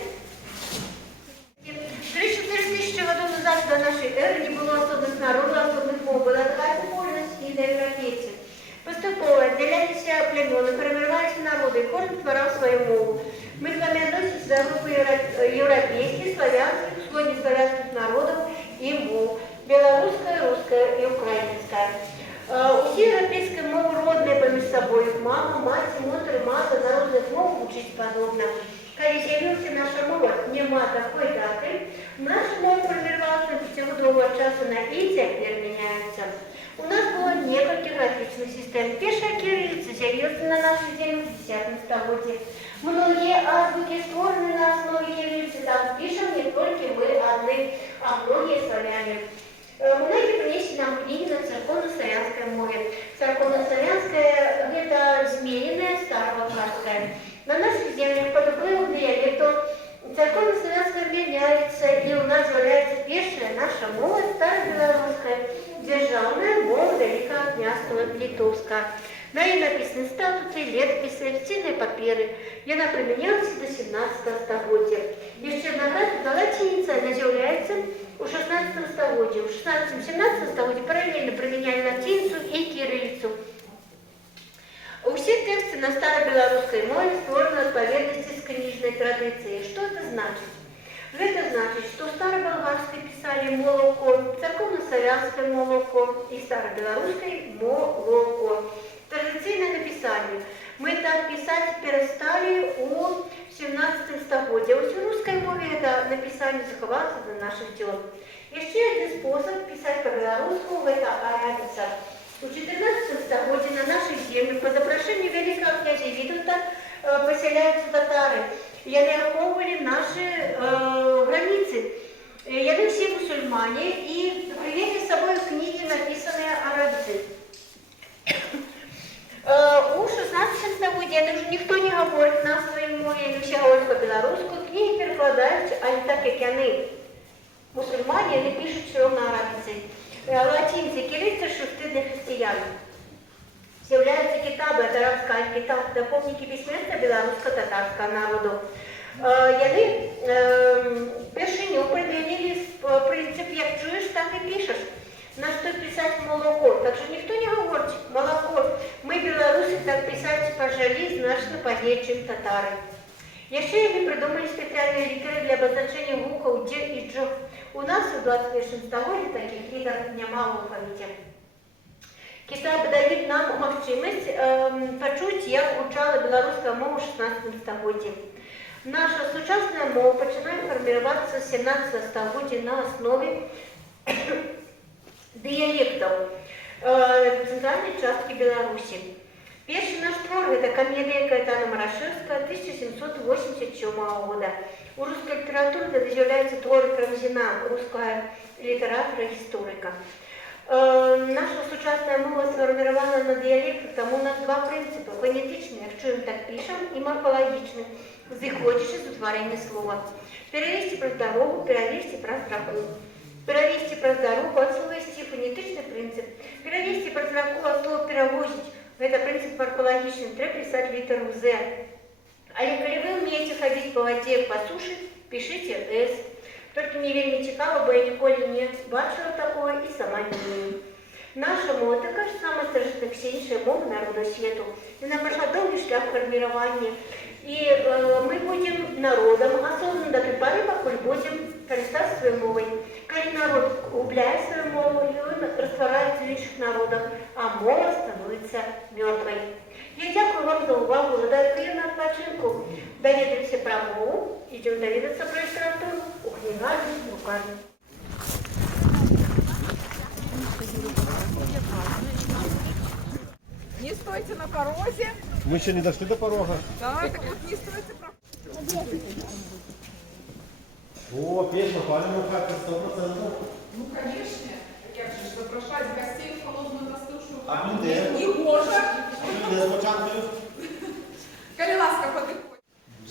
3-4 тысячи годов назад до нашей эры не было особых народов, особых мов. Была такая популярность индоевропейцев. Поступово отделялись племена, формировались народы, кожен творал свою мову. Мы с вами относимся за группу европейских, славянских, склоннославянских народов и мов. Белорусская, русская и украинская. Усі європейські мови родні поміж собою. Мама, мать, смотри, мата, народних мов учить подобно. Когда з'явився наша мова, нема такой даты. Наша мова формировалась на протягу долгого часа на и теперь меняется. У нас было некалькі графічных сістэм. Першая кірыліца з'явілася на нашай землі в 10 стагоддзі. Многія азбукі створаны на аснове кірыліцы, там пішам не толькі мы адны, а многія славяне. Многие принесли нам книги на церковно-славянской мове. Церковно-славянская – это змеиная старобалкарская. На наших землях под уплывом диалекту церковно-славянская меняется, и у нас является первая наша мова старобелорусская, державная мова Великого княжества Литовская. На ней написаны статуты, летописи, официальные паперы. Яна применялась до 17 стагоддзя. Еще на латинице она является у 16 стагоддзя. У 16-17 стагоддзя параллельно применяли латиницу и кириллицу. Все тексты на старобелорусской мове створены в отповедности с книжной традицией. Что это значит? Это значит, что староболгарской писали молоко, церковно-славянской молоко и старобелорусской молоко. Традиционное написание. Мы так писать перестали у 17 стагоддзя. У русской мове это написание заховалось до наших дел. Еще один способ писать по-белорусски – это арабица. У 14 стагоддзя на нашей земле по запрошению великого князя Витовта поселяются татары. И они оховывали наши границы. И они все мусульмане и привели с собой книги, написанные арабицей. У 16 стагоддзя уже никто не говорит на своей мове, они все говорят по-белорусски, книги перекладаются, а не так, как они мусульмане, они пишут все на арабице. Латинцы, кириллица шусты для христиан. Являются китабы, это арабская китаб, допомники письменства белорусско-татарского народу. Яны першиню применили принцип, як чуешь, так и пишешь. На что писать молоко. Так что никто не говорит молоко. Мы, белорусы, так писать пожали значно позднее, чем татары. Еще они придумали специальные литеры для обозначения звуков «д» и «дж». У нас в 21 стагоддзі таких літер немало в алфавіті. Кітаб даюць нам магчымасць пачуць, як гучала беларуская мова ў 16 стагоддзі. Наша сучасная мова пачынае фарміравацца з 17 стагоддзя на аснове диалектов центральной части Беларуси. Первый наш твор – это комедия Каэтана Марашевского 1787 года. У русской литературы это является твор Карамзина, русская литератора-историка. Наша сучасная мова сформирована на диалектах, там у нас два принципа – фонетичный, як чуем, так пишем, и морфологичный, зыходишь из утворения слова. Перевести про дорогу, перевести про страху. Перевести про дорогу от слова «вести» – фонетичный принцип. Перевести про страху от слова «перевозить» – это принцип морфологичный, треба писать литеру «з». Але коли вы умеете ходить по воде, по суше, пишите «с». Только мне вельми цікаво, бо я ніколи не бачила такого и сама не умею. Наша мова така ж сама старожитнейшая мова народу світу. Она прошла долгий шлях формирования. И мы будем народом осознанно до той поры, покуль будем користаться своей мовой. Когда народ губляет свою мову, и он растворяется в інших народах, а мова становится мертвой. Я дякую вам за увагу, задаю приємну відпочинку. Довідуйтеся про мову, ідемо довідатися про літературу у книгарні, в рукарні. Не стойте на пороге. Мы еще не дошли до порога. Так, так вот не стойте про... О, печь попали на хату 100%. Ну, конечно. Як же ж запрошать гостей в холодную настушу? А ми де? Не може. Де спочатку? Коли ласка, підходьте.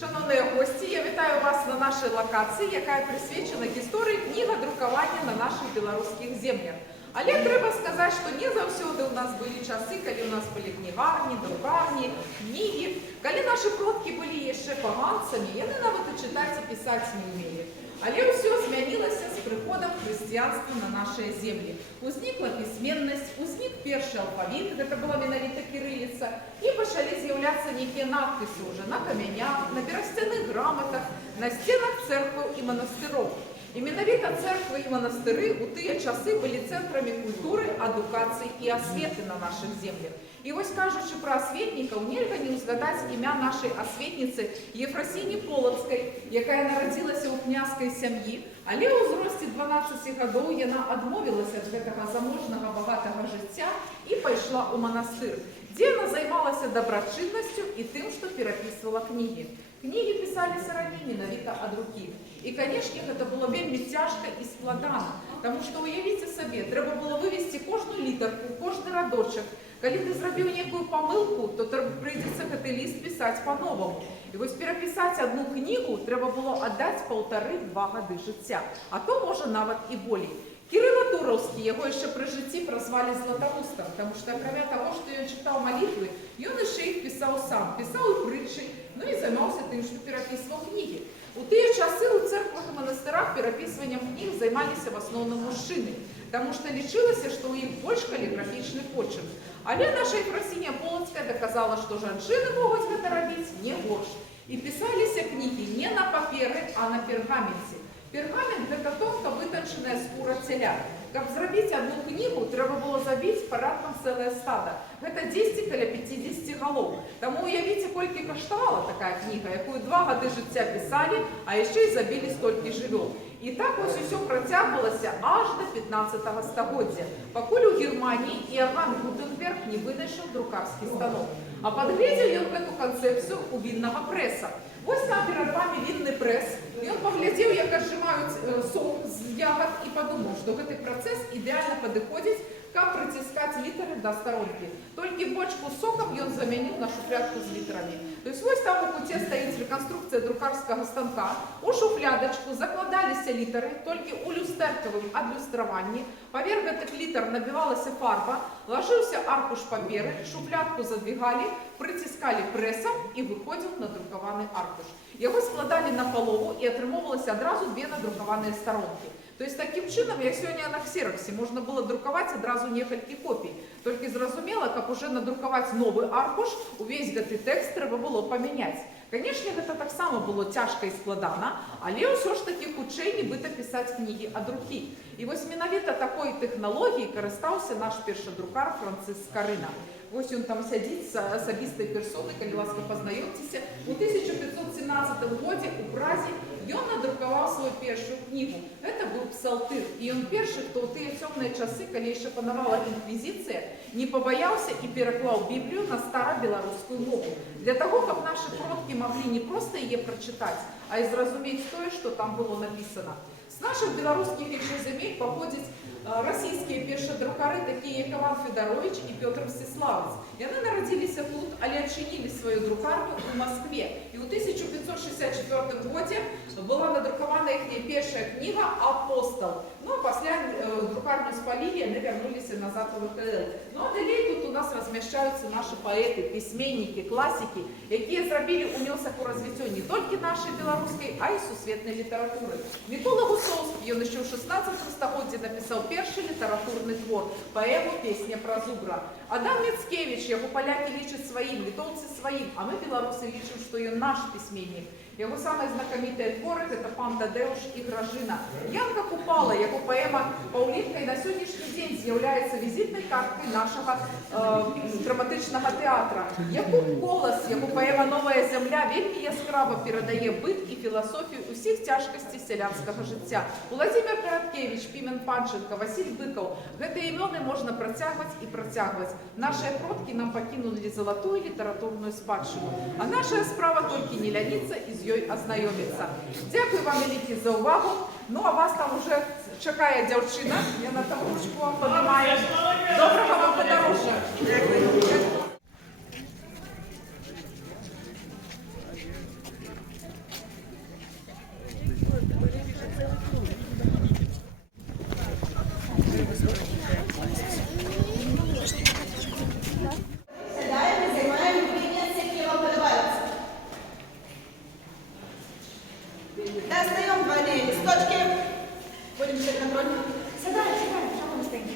Шановні гості, я вітаю вас на нашій локації, яка присвячена історії книгодрукування на наших білоруських землях. Але треба сказати, що не завсюди у нас були часи, коли у нас були книгарні, друкарні, книги. Коли наші предки були ще поганцями, вони навіть і читати і писати не вміли. Але все змінилося з приходом християнства на наші землі. Узникла письменність, узник перший алфавіт, це була менавіта кирилиця, і почали з'являтися некі надписи вже на каменях, на берестяних грамотах, на стінах церков і монастирів. І менавіта церкви і монастыры у тыя часы былі цэнтрамі культуры, адукацыі і асветы на нашых землях. І вось кажучы пра асветнікаў, нельга не ўзгадаць імя нашай асветніцы Ефрасіні Полацкай, якая нарадзілася ў княскай сям'і, але ў узросце 12 гадоў яна адмовілася ад гэтага заможнага багатага жыцця і пайшла ў манастыр, дзе яна займалася дабрачыннасцю і тым, што перапісвала кнігі. Кнігі пісаліся раней менавіта ад рукі. І, канешне, гэта было вельмі цяжка і складана, таму што, уявіце сабе, трэба было вывесці кожную літарку, кожны радочак. Калі ты зрабіў некую памылку, то прыйдзецца гэты ліст пісаць па-новаму. І вось перапісаць адну кнігу трэба было аддаць 1,5–2 гады жыцця, а то, можа, нават і болей. Кірыла Туровскі, яго яшчэ пры жыцці празвалі Златоустам, таму што, акрамя таго, што ён чытаў малітвы, ён яшчэ іх пісаў сам, пісаў і прытчы, ну і займаўся тым, што перапісваў кнігі. У тыя часы ў церквах і манастырах перапісваннем кніг займаліся в асноўным мужчыны, таму што лічылася, што ў іх больш каліграфічны почерк. Але наша Ефрасіня Полацкая даказала, што жанчыны могуць гэта рабіць не горш. І пісаліся кнігі не на паперы, а на пергаменце. Пергамент – гэта тонка вытанчаная скура цяля. Каб зрабіць одну кнігу, трэба было забіць парадкам цэлае стада. Гэта 10 каля 50 галоў. Таму уявіце, колькі каштавала такая кніга, якую 2 гады жыцця пісалі, а яшчэ і забілі столькі жывёл. І так вось усё працягвалася аж до 15-го стагоддзя, пакуль у Германіі Іоганн Гутенберг не вынайшаў друкарскі станок. А падгледзеў ён гэту канцэпцыю у віннага прэса. Вось там перад вами вінны прэс. Ён паглядзеў, як аджымаюць сок з ягад і падумаў, што гэты працэс ідэальна падыходзіць, каб прыціскаць літары да старонкі. Толькі бочку з сокам ён замяніў на шуфлядку з літарамі. То есть вось там у куце стаіць рэканструкцыя друкарскага станка. У шуфлядачку закладаліся літары, толькі ў люстэркавым адлюстраванні. Паверх гэтых літар набівалася фарба, лажыўся аркуш паперы, шуфлядку задвигалі, прыціскалі прэсам і выходзіў надрукаваны аркуш. Яго складалі на палову і атрымоўвалася адразу 2 надрукаваныя старонкі. То есть таким чынам, як сёння на ксероксе, можна было друкаваць адразу некалькі копій. Толькі зразумела, каб уже надрукаваць новы аркуш, увесь гэты тэкст трэба было памяняць. Канешне, гэта таксама было цяжка і складана, але ўсё ж такі хутчэй нібыта пісаць кнігі ад рукі. І вось менавіта такой тэхналогіяй карыстаўся наш першадрукар Францыск Скарына. Вось ён там сядзіць з асабістай персонай, калі ласка, пазнаёмцеся. У 1517 годзе у Празе ён надрукаваў сваю першую кнігу. Гэта быў псалтыр. І ён першы, хто ў тыя цёмныя часы, калі яшчэ панавала інквізіцыя, не пабаяўся і пераклаў Біблію на старабеларускую мову. Для таго, каб нашы продкі маглі не проста яе прачытаць, а і зразумець тое, што там было напісана. З наших беларускіх яшчэ зямель паходзяць расійскія першадрукары, такія як Іван Федарович і Пётр Мстиславец. Яны нарадзіліся тут, але адчынілі сваю друкарню ў Маскве. І ў 1564 годзе была надрукавана іхняя першая кніга «Апостол». Ну, а пасля друкарню спалілі, яны вярнуліся назад у ВКЛ. Ну, а далей тут у нас размяшчаюцца нашы паэты, пісьменнікі, класікі, якія зрабілі ўнёсак у развіццё не толькі нашай беларускай, а і сусветнай літаратуры. Мікола Гусоўскі, ён яшчэ ў 16 стагоддзі напісаў першы літаратурны твор, паэму «Песня пра зубра». Адам Міцкевіч, яго палякі лічаць сваім, літоўцы сваім, а мы, беларусы, лічым, што ён наш пісьменнік. Яго самыя знакамітыя творы – гэта «Пан Тадеуш» і «Гражына». Янка Купала, яго паэма «Паўлінка» і на сённяшні дзень з'яўляецца візітнай карткай нашага драматычнага тэатра. Якуб Колас, яго паэма «Новая зямля» вельмі яскрава перадае быт і філасофію ўсіх цяжкасцей сялянскага жыцця. Владзімір Караткевіч, Пімен Панченко, Васіль Быкаў – гэтыя імёны можна працягваць і працягваць. Нашыя продкі нам пакінулі залатую літаратурную спадчыну. А наша справа толькі не ляніцца і з ёй азнаёміцца. Дзякую вам вялікі за ўвагу. Ну, а вас там уже чакае дзяўчына. Яна там ручку вам падымае. Добрага вам падарожжа. Достаем двойные листочки. Будем все контрольно. Садаем, что мы стоим?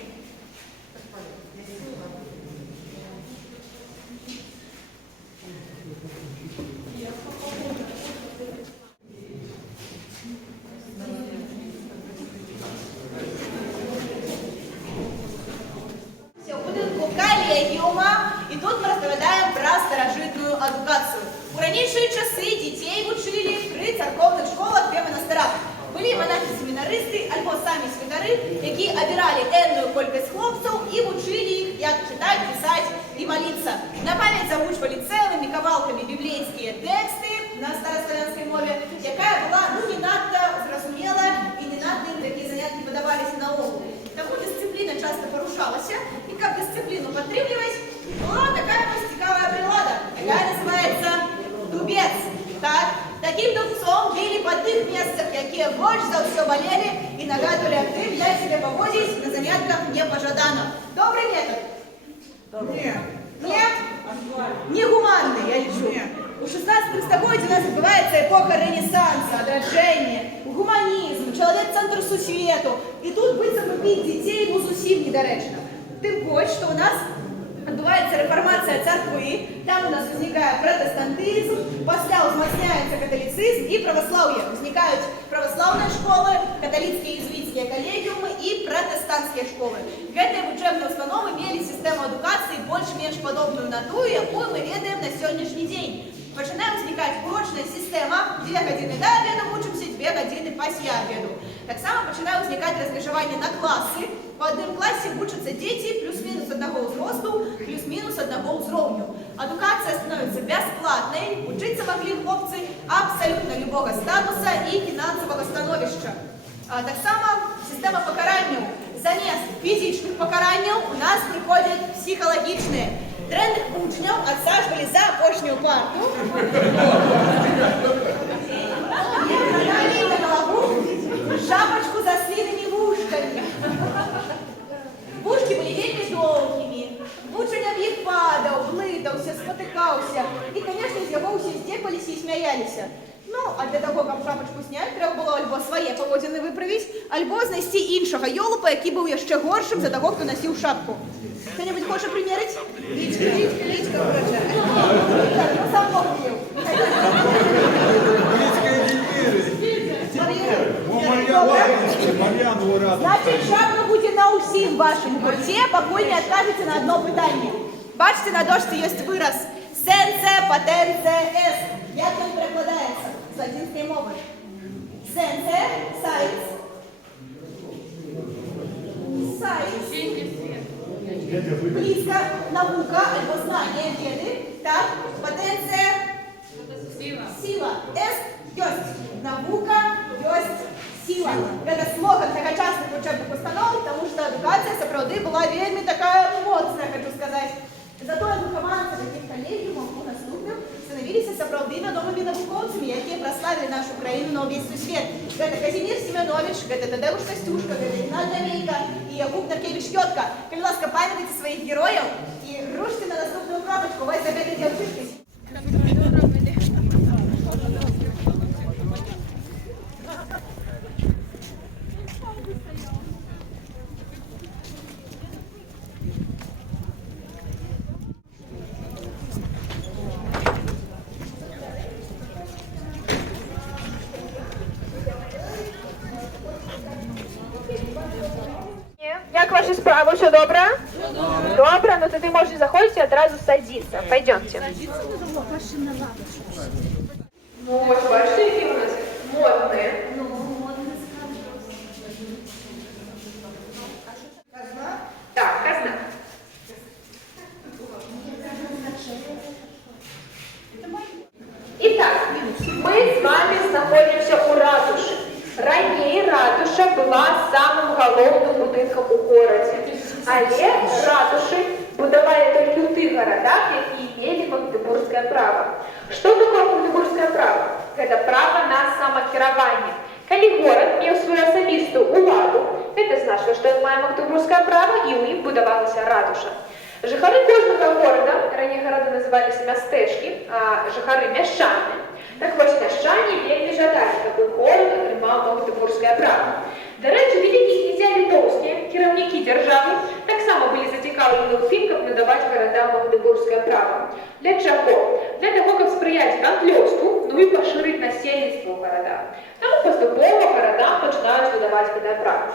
Былі монахи-семінаристы, альбо самі святары, які абіралі энную колькасць хлопцаў і вучылі іх, як чытаць, пісаць і маліцца. На памяць завучвалі цэлымі кавалкамі біблейскія тэксты на стараславянскай мове, якая была не надта зразумела і не надта ім такія заняткі падаваліся наогул. Таму дысцыпліна часта парушалася, і каб дысцыпліну падтрымліваць, была такая вось цікавая прылада, якая называецца дубец. Таким дубцом били по тых месцах, якія больш за ўсё балелі і нагадвалі аб тым, як себе паводзіць на занятках непажадана. Добрый метод? Нет. Нет? Негуманный, я лічу. У 16 стагоддзі у нас адбываецца эпоха рэнесанса, адраджэння, гуманізм, чалавек-цэнтр сусвету. І тут быццам бы біць дзяцей зусім недарэчна. Тым больш, што у нас адбываецца рэфармацыя царквы, там у нас узнікае пратэстантызм, пасля ўзмацняецца каталіцызм і праваслаўе. Узнікаюць праваслаўныя школы, каталіцкія і езуіцкія калегіумы і пратэстанцкія школы. Гэтыя вучэбныя установы мелі сістэму адукацыі больш-менш падобную на тую, якую мы ведаем на сённяшні дзень. Пачынае ўзнікаць урочная сістэма, 2 гадзіны да абеду вучымся, 2 гадзіны пасля абеду. Таксама пачынае ўзнікаць размежаванне на класы. У адным класе вучацца дзеці плюс-мінус аднаго ўзросту, плюс-мінус аднаго ўзроўню. Адукацыя становіцца бясплатнай, вучыцца маглі хлопцы абсалютна любога статуса і фінансавага становішча. Таксама сістэма пакаранняў. Замест фізічных пакаранняў у нас прыходзяць псіхалагічныя. Дрэнных вучняў адсаджвалі за апошнюю парту. Накрывалі на галаву шапачку за слінымі вушкамі. Вушкі былі вельмі доўгімі. Вучань аб іх падаў, блытаўся, спатыкаўся. І, канешне, з яго ўсе здзекаліся і смяяліся. Ну, а для таго, каб шапачку сняць, трэба было альбо свае паводзіны выправіць, альбо знайсці іншага ёлупа, які быў яшчэ горшым за таго, хто насіў шапку. Кто-нибудь хочет примерить? Личка, короче. Ну, сам помнил. Значит, шапка будзе на ўсім вашым гурце, пакуль не адкажеце на одно пытанне. Бачите, на дошцы ёсць выраз «сенсе, потенце, эс». Як он перакладаецца з латинскай мовы? Сенсе, сайц. Сайц. Близко, наука, альбо знание, веды. Так, потенция. Сила. Эс, ёсць. Наука, ёсць. Сила. Гэта слоган тагачасных учебных установ, потому что адукацыя сапраўды была вельмі такая моцная, хочу сказать. Зато адукаванцы таких калегіумаў у наступных становіліся сапраўды вядомымі навукоўцамі, якія праславілі нашу краіну на ўвесь свет. Гэта Казімір Семёнович, гэта Тадеуш Касцюшка, гэта Ігнат Дамейка і Якуб Наркевіч-Йотка. Калі ласка, памятайце сваіх герояў і рушце на наступную кропачку, вось за гэтай дзяўчынкай. Як ваши справы? Все добро? Добро, но ты можешь заходить и одразу садиться. Пойдемте. Ну, вот бачите, які у нас модные. Так, казна. Итак, мы с вами находимся у ратуши. Ранее ратуша была самым галоўным будынкам у горадзе. Але ратушы будавалі толькі ў тых гарадах, якія мелі магдыбургскае права. Што такое магдыбургскае права? Гэта права на самакіраванне. Калі горад меў сваю асабістую уладу, гэта значыла, што ён мае магдыбургскае права, і ў ім будавалася ратуша. Жыхары кожнага горада, раней гарады называліся мястэчкі, а жыхары мяшчаны. Так вось, мяшчане вельмі жадалі, каб горад атрымаў магдыбургскае права. Дарэчы, вялікія князя літоўскія, кіраўнікі дзяржавы, таксама былі зацікаўлены ў тым, каб надаваць гарадам магдыбургскае права. Для чаго? Для таго, каб спрыяць гандлёрству, ну і пашырыць насельніцтва ў гарадах. Таму паступова гарадам пачынаюць выдаваць гэтае права.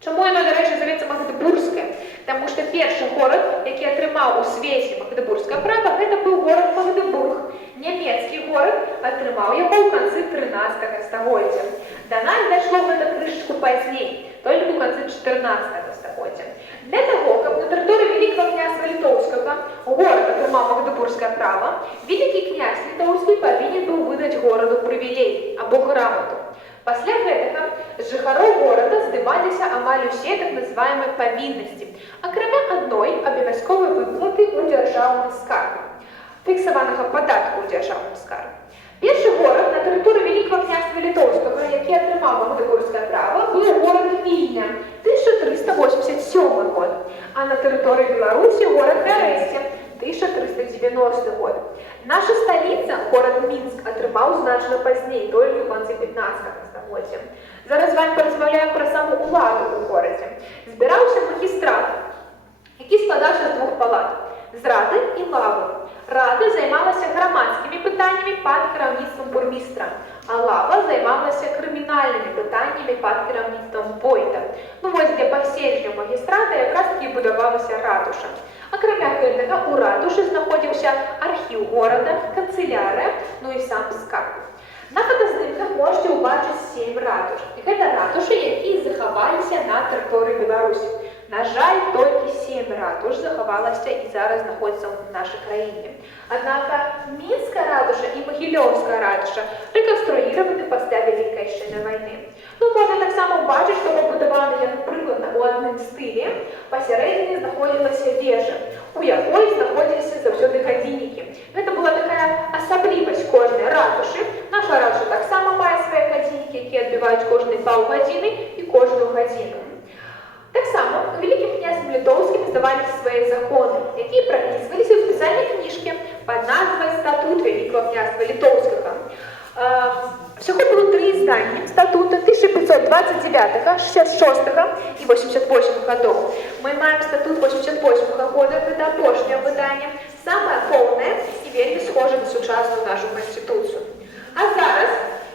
Чаму яно, дарэчы, завецца магдыбургскае? Таму што першы горад, які атрымаў у свеце магдыбургскае права, гэта быў горад Магдыбург. Нямецкі горад атрымаў яго ў канцы 13 стагоддзя. До нас дошло гэта крышечку пазней, толькі ў канцы 14 стагоддзя. Для таго, каб на тэрыторыі Вялікага княства Літоўскага горад атрымаў магдыбургскае права, вялікі князь літоўскі павінен быў выдаць гораду прывілей або грамату. Пасля гэтага з жыхароў горада здымаліся амаль усе так называемыя павіннасці, акрамя адной абавязковай выплаты ў дзяржаўны скарб, фіксаванага падатку ў дзяржаўны скарб. Першы горад на тэрыторыі Вялікага княства Літоўскага, які атрымаў магдыбургскае права, быў горад Вільня, 1387 год, а на тэрыторыі Беларусі горад Бярэсце, 1390 год. Наша сталіца, горад Мінск, атрымаў значна пазней, толькі ў канцы 15 стагоддзя. Зараз з вамі паразмаўляем пра саму ўладу ў горадзе. Збіраўся магістрат, які складаўся з двух палат – з рады і лавы. Рада займалася грамадскімі пытаннямі пад кіраўніцтвам бурмістра, а лава займалася крымінальнымі пытаннямі пад кіраўніцтвам войта. Ну вось для паседжання магістрата якраз такі будавалася ратуша. Акрамя гэтага, у ратушы знаходзіўся архіў горада, канцылярыя, ну і сам скарб. На фотаздымках можете ўбачыць 7 ратуш. І гэта ратушы, якія захаваліся на тэрыторыі Беларусі. На жаль, толькі 7 ратуш захавалася і зараз знаходзіцца ў нашай краіне. Однако Мінская ратуша і Магілёўская ратуша рэканструіраваны пасля Вялікай Айчыннай вайны. Ну, можна таксама ўбачыць, што пабудаваны яны прыкладна ў адным стылі. Пасярэдзіне знаходзілася вежа, у якой знаходзіліся заўсёды гадзіннікі. Гэта была такая асаблівасць кожнай ратушы. Наша ратуша таксама мае свае гадзіннікі, якія адбіваюць кожныя паўгадзіны і кожную гадзіну. Таксама вялікім князем літоўскім здаваліся свае законы, якія прапісваліся ў спецыяльнай кніжке пад назвай «Статут Вялікага княства Літоўскага». Всього было 3 издания статута 1529, 66 и 88 годов. Мы маем статут 88 года, это апошняе выдание, самое полное и вельмі схоже на сучасную нашу конституцию. А зараз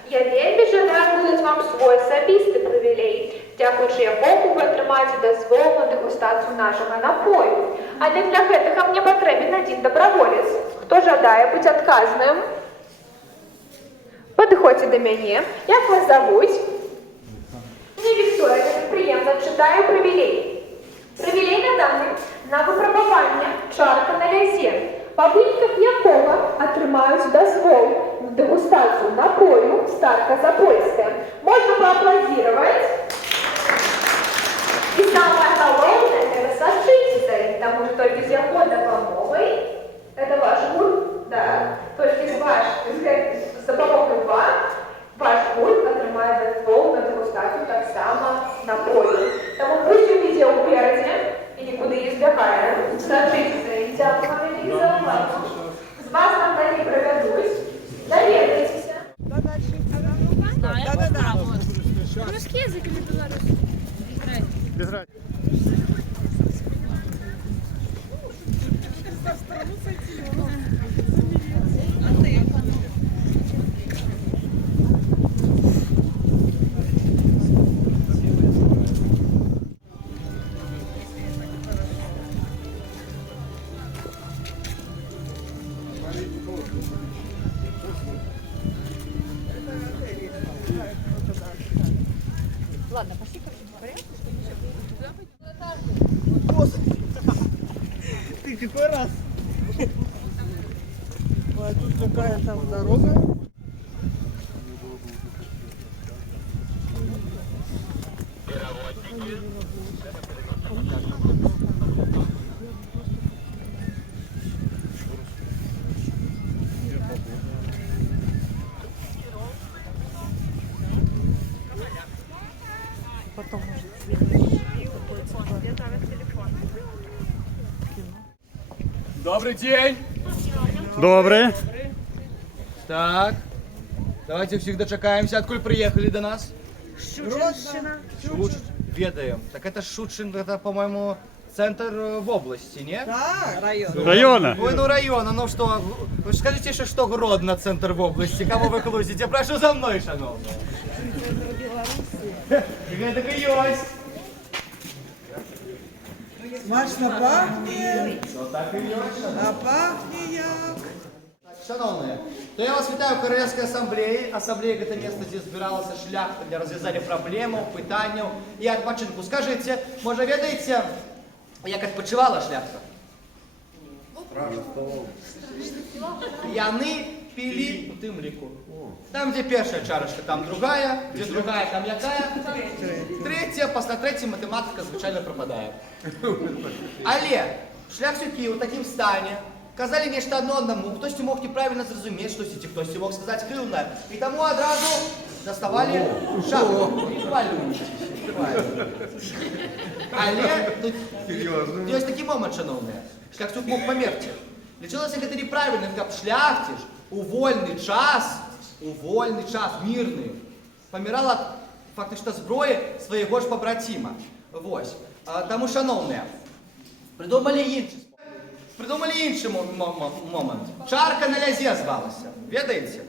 я вельмі жадаю выдаць вам свой асабісты прывілей, дзякуючы якому вы атрымаеце дазвол на дэгустацыю нашага напою. Але для гэтага мне патрэбен адзін дабраволец. Хто жадае быць адказным? Падыходзьце да мяне. Як вас завуць? Мне Вікторія, прыемна, чытаю прывілей. Прывілей наданы на выпрабаванне чарка на лязе, па выніках якога атрымаюць дазвол на дэгустацыю напою старка-запольская. Можно поаплодировать. И самое головное, это сочинитель, потому что только с его допомогой, это ваш гурт, да, только с допомогой ваш гурт отрымает дазвол на дегустацию так само напою. Тому пусть увидел в городе и никуда не избегаем. Сочинитель, дякую вам велике за увагу. С вас нам не проведусь. Доведайтесь. Да-да-да. Русский язык или белорусский? Без разницы. Ладно, пошли в порядке. Ты какой раз? А тут какая там дорога? Потом может Добрый день! Добрый. Так, давайте всех дочакаемся. Откуда приехали до нас? Шучинщина. Ведаем. Так это Шучин, это, по-моему, центр в области, не? Да, район. Района. Ой, ну района, ну что, вы скажите еще, что Гродно центр в области, кого вы клузите? Прошу за мной, шановні. Это так и есть. Смачно пахне. Ну так и есть, шановні. А пахне як. Шановные, то я вас вітаю в Королевской ассамблее. Ассамблея – это место, где збиралася шляхта для розв'язання проблем, питань і відпочинку. Скажіть, може ведаєте, як відпочивала шляхта? Яны пили тымлику. Там, где первая чарочка, там другая, где другая, там якая. Третья, после третьей математика звичайно пропадает. Але шляхтюки у таким стане казали нечто одно одному, хтось мог неправильно зрозуміти, хтось мог сказати кривне. І тому одразу доставали шапку і валюють. Але тут є такий момент, шановні. Шляхтюк мог померти. Лічилося гэта неправильно, каб шляхтич у вольны час, мирный, помирал от фактично зброї свайго ж побратима. Вось. Тому, шановні, придумали інший момент. Чарка на лязе звалася. Ведаете?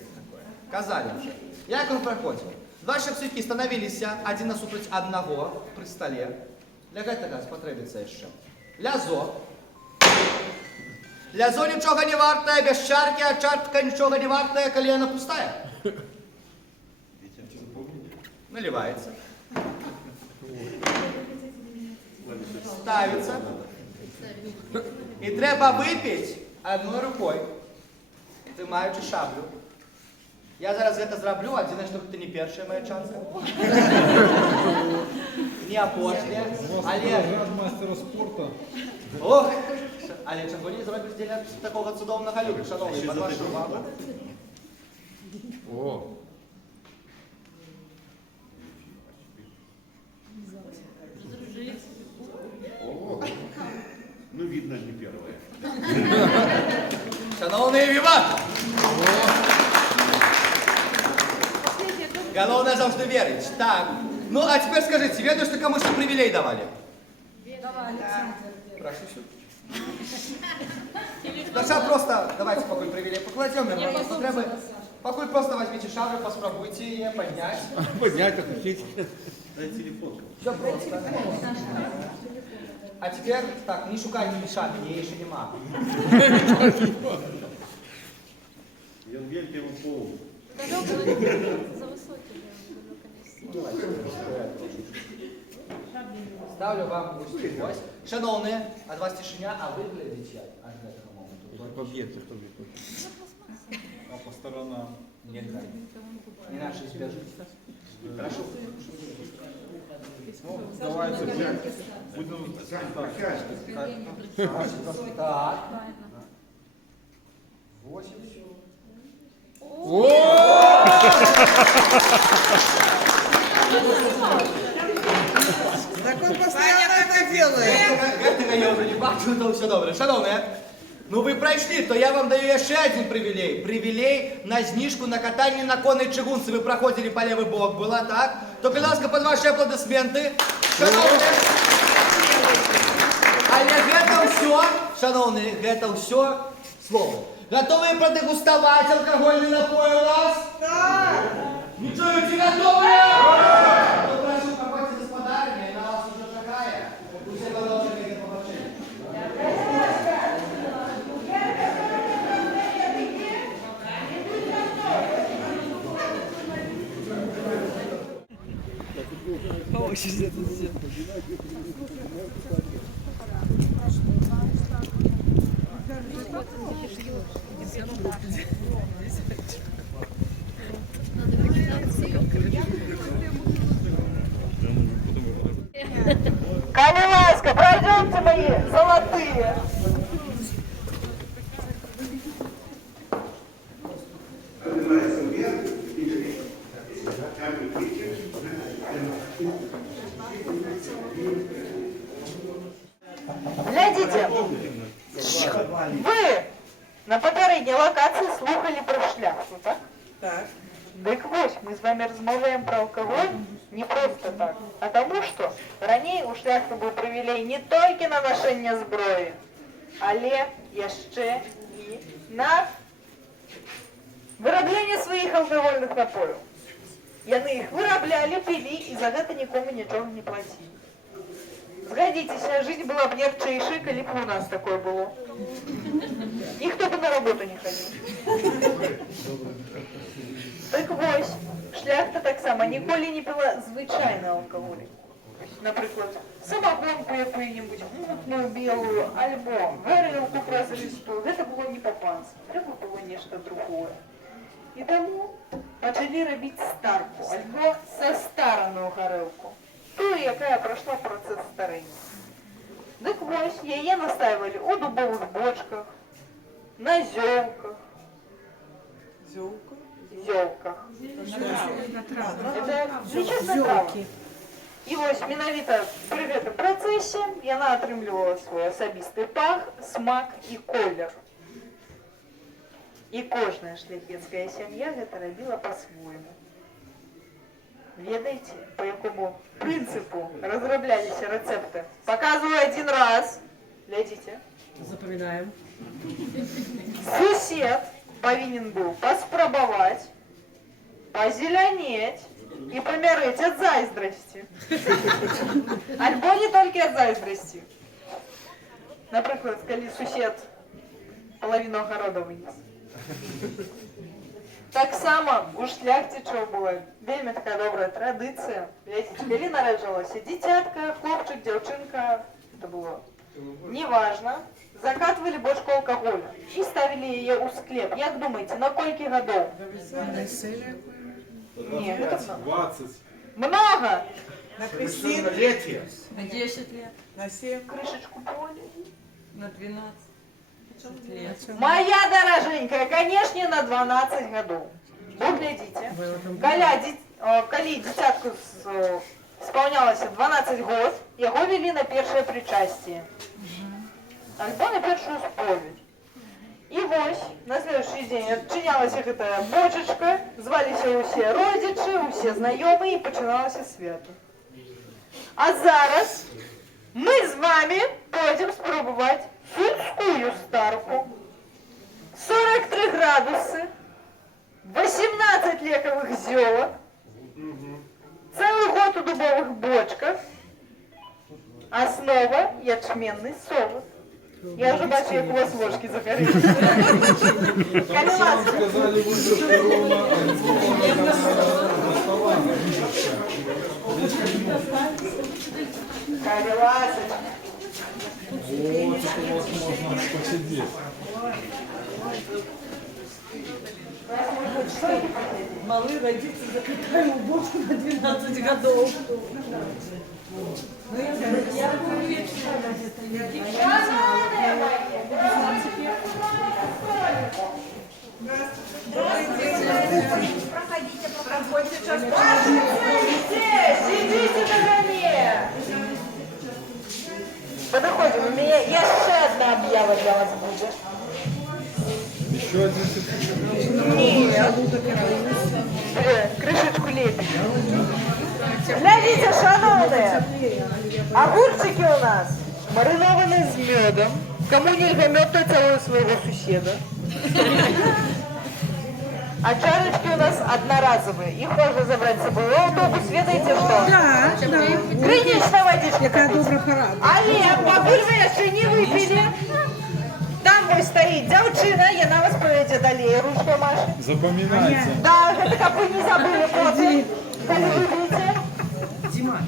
Казали вже. Як він проходив? Два шляхтюки становилися один насупроть одного при столе. Для гэтага спатрэбіцца яшчэ лязо. Лязо нічого не вартае без чарки, а чарка нічого не вартая, калі яна пустая. Наливается. Ставится. И треба выпить одной рукой, тримаючи шаблю. Я зараз гэта зраблю, адзінае, што гэта не першая моя чарка. Не апошняя, але... Мастера спорту. Ох, але чаго не зробіш дзеля такога цудоўнага любу, шановні, пад вашу увагу. О. О. Ну, видно, не первое. Шановні, віват! Головне завжди вірить. Так. Ну, а тепер скажіть, ведаєш, що комусь привілей давали? Давали. Прошу сюда. Сначала просто, давайте покуль привилей покладем, нам потребы. Покуль просто возьмите шаблю, попробуйте ее поднять. Поднять, отпустить. Дай телефон. Все просто. А теперь, так, не шукай ни шапки, я еще не могу. Я вверх его пол. За высокий, конечно. Ставлю вам ось. Шановні, від вас тишиня, а ви глядите аж до цього моменту. Об'єкти, хто буде? А по сторонам? Не наші збіжуть. Прошу. Ну, давайте будемо так. 8. Так он постоянно это делает. Гэтага я уже не бачу, то все добре. Шановні, ну ви пройшли, то я вам даю ще один привілей. Привілей на знижку на катання на конной чыгунцы. Ви проходили по левый бок, было так? То, будь ласка, под ваші аплодисменти. Шановні. Але гэта ўсё, шановні, гэта ўсё слово. Готовы продегустовать алкогольный напой у нас? Да! Ничего, вы готовы? Да! Ну, прошу, проходите за подарками, на вас уже такая. Вы все продолжили это побольше. Коли ласка, пройдемте мои золотые. Глядите, вы на попередній локації слухали про шляхту, так? Так. Так вось, мы с вами размовляем про алкоголь не просто так, а тому, что ранее у шляхты был привилей не только на ношение зброї, але яшчэ і на вырабление своих алкогольных напоев. Яны их вырабляли, пили и за это никому ничего не платили. Згадзіцеся, жыць была б ярчэйшай, калі б у нас такое было. Ніхто б на работу не хадзіў. Так вось, шляхта таксама ніколі не піла звычайны алкаголь. Напрыклад, самагонку якую-нибудь мутную белую, альбо гарэлку празрыстую. Гэта было не па-панску, трэба было нешта другое. І таму пачалі рабіць старку, альбо састараную гарэлку. Тую, якая прайшла працэс старэння. Дык вось, яе настаивалі у дубовых бочках, на зёлках. Зёлках. Это величезная трава. І вось менавіта пры гэтым працэсе яна атрымлівала свой асабісты пах, смак і колер. І кожная шляхецкая сям'я гэта рабіла па-свойму. Ведаеце, по якому прынцыпу разрабляліся рэцэпты? Показываю один раз. Глядзіце. Запамінаем. Сусед павінен быў паспрабаваць, пазелянець и помереть от зайздрости. Альбо не только от зайздрости. Например, коли сусед половину огорода вынес. Так само у шляхтичаў была вельмі такая добрая традыцыя. Калі нараджалася дзіцятка, хлопчык, дзяўчынка, это было неважно, закатывали бочку алкоголя и ставили ее у склеп. Як думаете, на колькі гадоў? Нет, это 20. много. На крестин. На 10 лет. На 7. Крышечку поняли. На 12 лет. Моя дороженькая, конечно, на 12 годов. Вот глядите. Калі дзіцятку исполнялось 12 год, яго вели на первое причастие. Альбо на первую споведь. И вось, на следующий день адчынялася гэтая бочачка, зваліся ўсе родзічы, ўсе знаёмыя, і пачыналася свята. А зараз мы з вами пойдем спробовать сульскую старку. 43 градусы, 18 лекавых зёлок, целый год у дубовых бочках, основа ячменный солод. Я уже бачу, як у вас ложки загорелись. Калиласочка. Сказали, что ровно Калиласочка. вот это у вас можно посидеть. Малый родится, закрытая бочку на 12 годов. Ну, я помню, Проходите, проходите, сейчас. Сидите на горе. Подходим, у меня еще одна объява для вас будет. Еще один сертификат? Нет. Крышечку лепим. Глядите, шановные, огурчики у нас маринованные с медом. Кому нельзя мед, то целую своего соседа. А чарочки у нас одноразовые. Их можно забрать с собой в автобус. Ведаете что? Да. Гриничная водичка. Какая добрая пора. Але, покуль вы еще не выпили, там вось стоит дзяўчына, яна вас поведет далее. Ручка Маша. Запоминайте. Да, это как вы не забыли потом. Коли вы видите. Дима.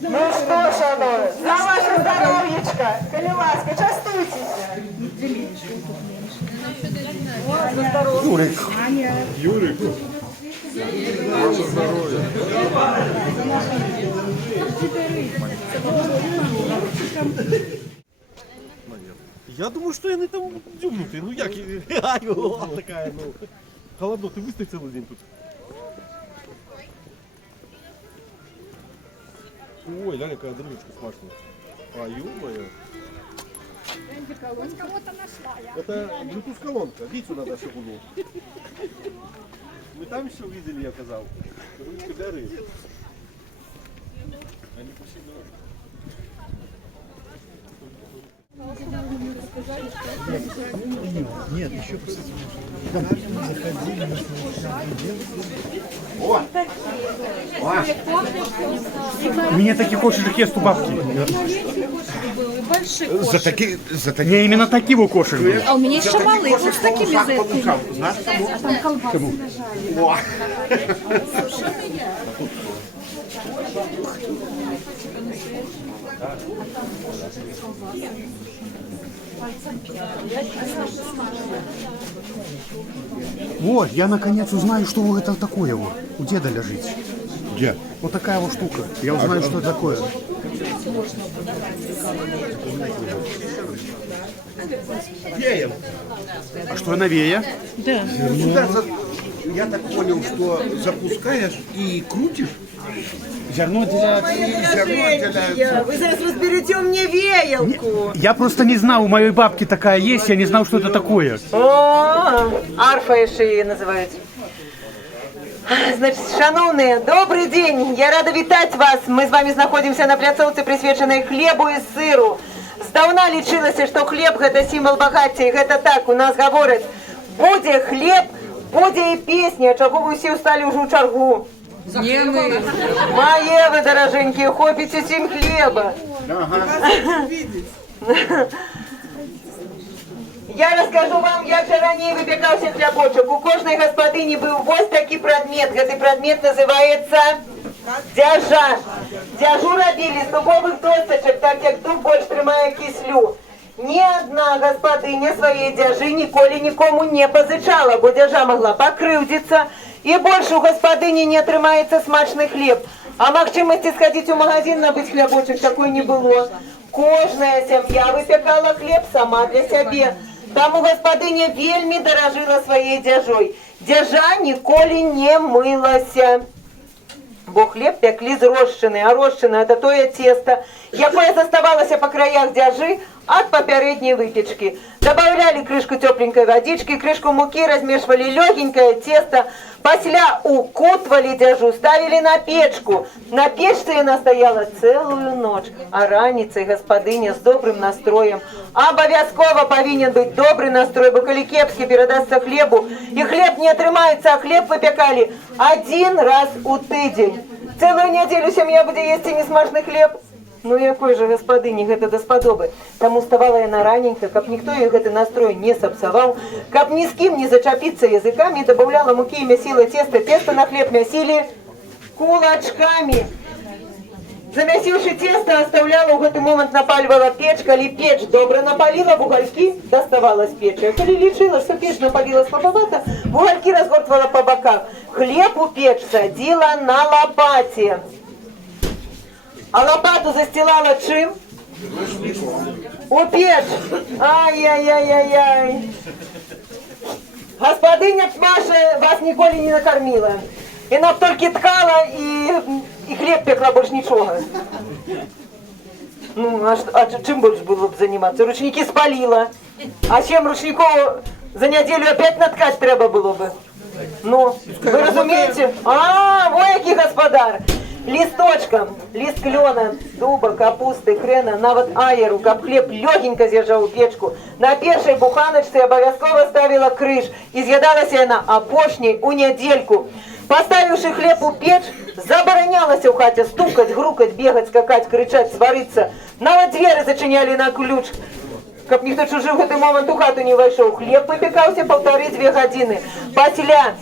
Ну что, шановні, за ваше здоров'ячко, коли ласка, частуйтесь. Юрик. Юрик. Ваше здоровье. Я думаю, что я не там дюбнутый. Ну як? Ай, о, такая, ну. Холодно, ты выстоишь целый день тут. Ой, ля, какая дрыночка смачная. А, ё-моё. Хоть кого-то нашла я. Это Bluetooth колонка. Вицу надо, чтобы было. Мы там еще видели, я казал. Ручка горы. Они посильно. Нет, еще заходили, О! У меня таких кошечек есть у бабки. За такие, не именно такие вот кошек. А у меня еще малые, вот с такими зайцами. А там колбасы О! Вот, я наконец узнаю, что это такое вот. У деда лежит. Где? Вот такая вот штука. Я узнаю, что это такое. Веем. А что она вея? Да. Сюда, я так понял, что запускаешь и крутишь. Зерно для... Вы зараз разберете мне веялку. Я просто не знал, у моей бабки такая есть, я не знал, что это такое. О, арфа еще її називають. Значить, шановні, добрий день. Я рада вітати вас. Ми з вами знаходимося на пляцовці, присвяченій хлібу і сиру. Здавна лічилося, що хліб – це символ багаття, і це так. У нас говорять, буде хліб, буде і пісня, чого ви всі встали вже у чергу. Моє ви, дороженькі, хопіть усім хліба. Я розкажу вам, як же раніше випікався хлібочок. У кожної господині був ось такий предмет. Цей предмет називається дяжа. Дяжу робили з дубових досочок, так як дуб більш тримає кислю. Ні одна господиня своєї дяжи ніколи нікому не позичала, бо дяжа могла покривдитися, і більше у господині не тримається смачний хліб. А можливості сходити у магазин набити хлібочок такої не було. Кожна сім'я випікала хліб сама для себе. Тому господиня вельми дорожила своєю дяжою. Дяжа ніколи не милася. Бо хліб пекли з розчини, а розчина – це тоє тесто, яке заставалося по краях дяжи от попередней выпечки. Добавляли крышку тепленькой водички, крышку муки, размешивали легенькое тесто, после укутывали дяжу, ставили на печку. На печце она стояла целую ночь, а раницей господиня с добрым настроем. Обовязково повинен быть добрый настрой, бо коли кепски передастся хлебу, и хлеб не отрымается, а хлеб выпекали один раз у тыдень. Целую неделю семья будет есть и несмачный хлеб. Ну якой же господыні гэта даспадобы. Таму ставала яна раненька, каб ніхто ёй гэты настрой не сапсаваў, каб ні з кім не зачапіцца языкамі, добавляла мукі і мясіла цеста, цеста на хлеб мясілі кулачками. Замясіўшы цеста, оставляла ў гэты момант, напальвала печ, калі печ добра напаліла, вугалькі доставала з печы. Калі лічыла, што печ напаліла слабавата, вугалькі разгортвала па баках. Хлеб у печ садзіла на лапаце. А лопату застилала чим? У печь. Ай-яй-яй-яй-яй. Господиня Маша вас ніколи не накормила. Вона б тільки ткала і хліб пекла, більш нічого. Ну, а чим більше було б займатися? Ручники спалила. А чим ручников за неделю опять наткать треба було б? Ну, ви розумієте? Во який господар. Листочком, лист клена, дуба, капусты, хрена, нават аеру, каб хлеб легенько з'їжджав у печку. На першій буханочці обов'язково ставила криш і з'їдалася вона апошній у недельку. Поставивши хлеб у печ, заборонялася в хаті стукать, грукать, бегать, скакать, кричать, свариться. Нават двері зачиняли на ключ, каб ніхто чужий в гэты момент у хату не войшов. Хлеб випікався 1,5-2 години. Пасля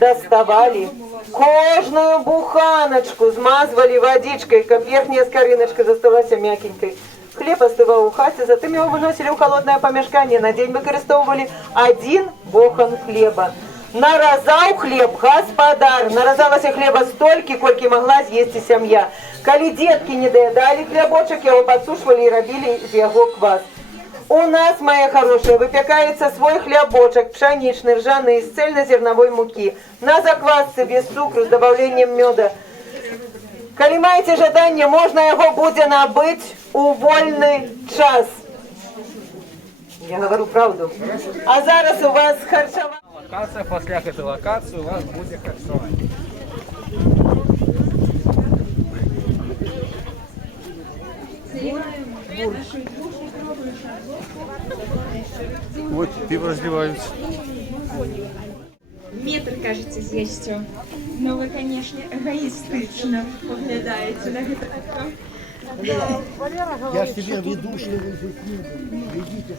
доставали кожную буханочку, змазывали водичкой, каб верхняя скориночка засталася мякенькой. Хлеб остывал у хаті, затым его выносили в холодное помешкание. На день выкористовывали 1 бохан хлеба. Наразаў хлеб господар. Наразалася хлеба столькі, колькі могла з'есці сям'я. Калі детки не доедали хлебочек, его подсушивали и робили из яго квас. У нас, моя хорошая, выпекается свой хлебочек, пшеничный, ржаный, из цельнозерновой муки, на заквасце, без цукру, с добавлением меда. Коли маете жадание, можно его будет набыть у вольный час. Я говорю правду. А зараз у вас харчевание. Локация, после этой локации у вас будет харчевание. Вот, пиво разливаются. Метр, кажется, з'їсти. Ну, ви, конечно, эгоистично поглядаете на это. Я ж тебе веду, что вы здесь идите.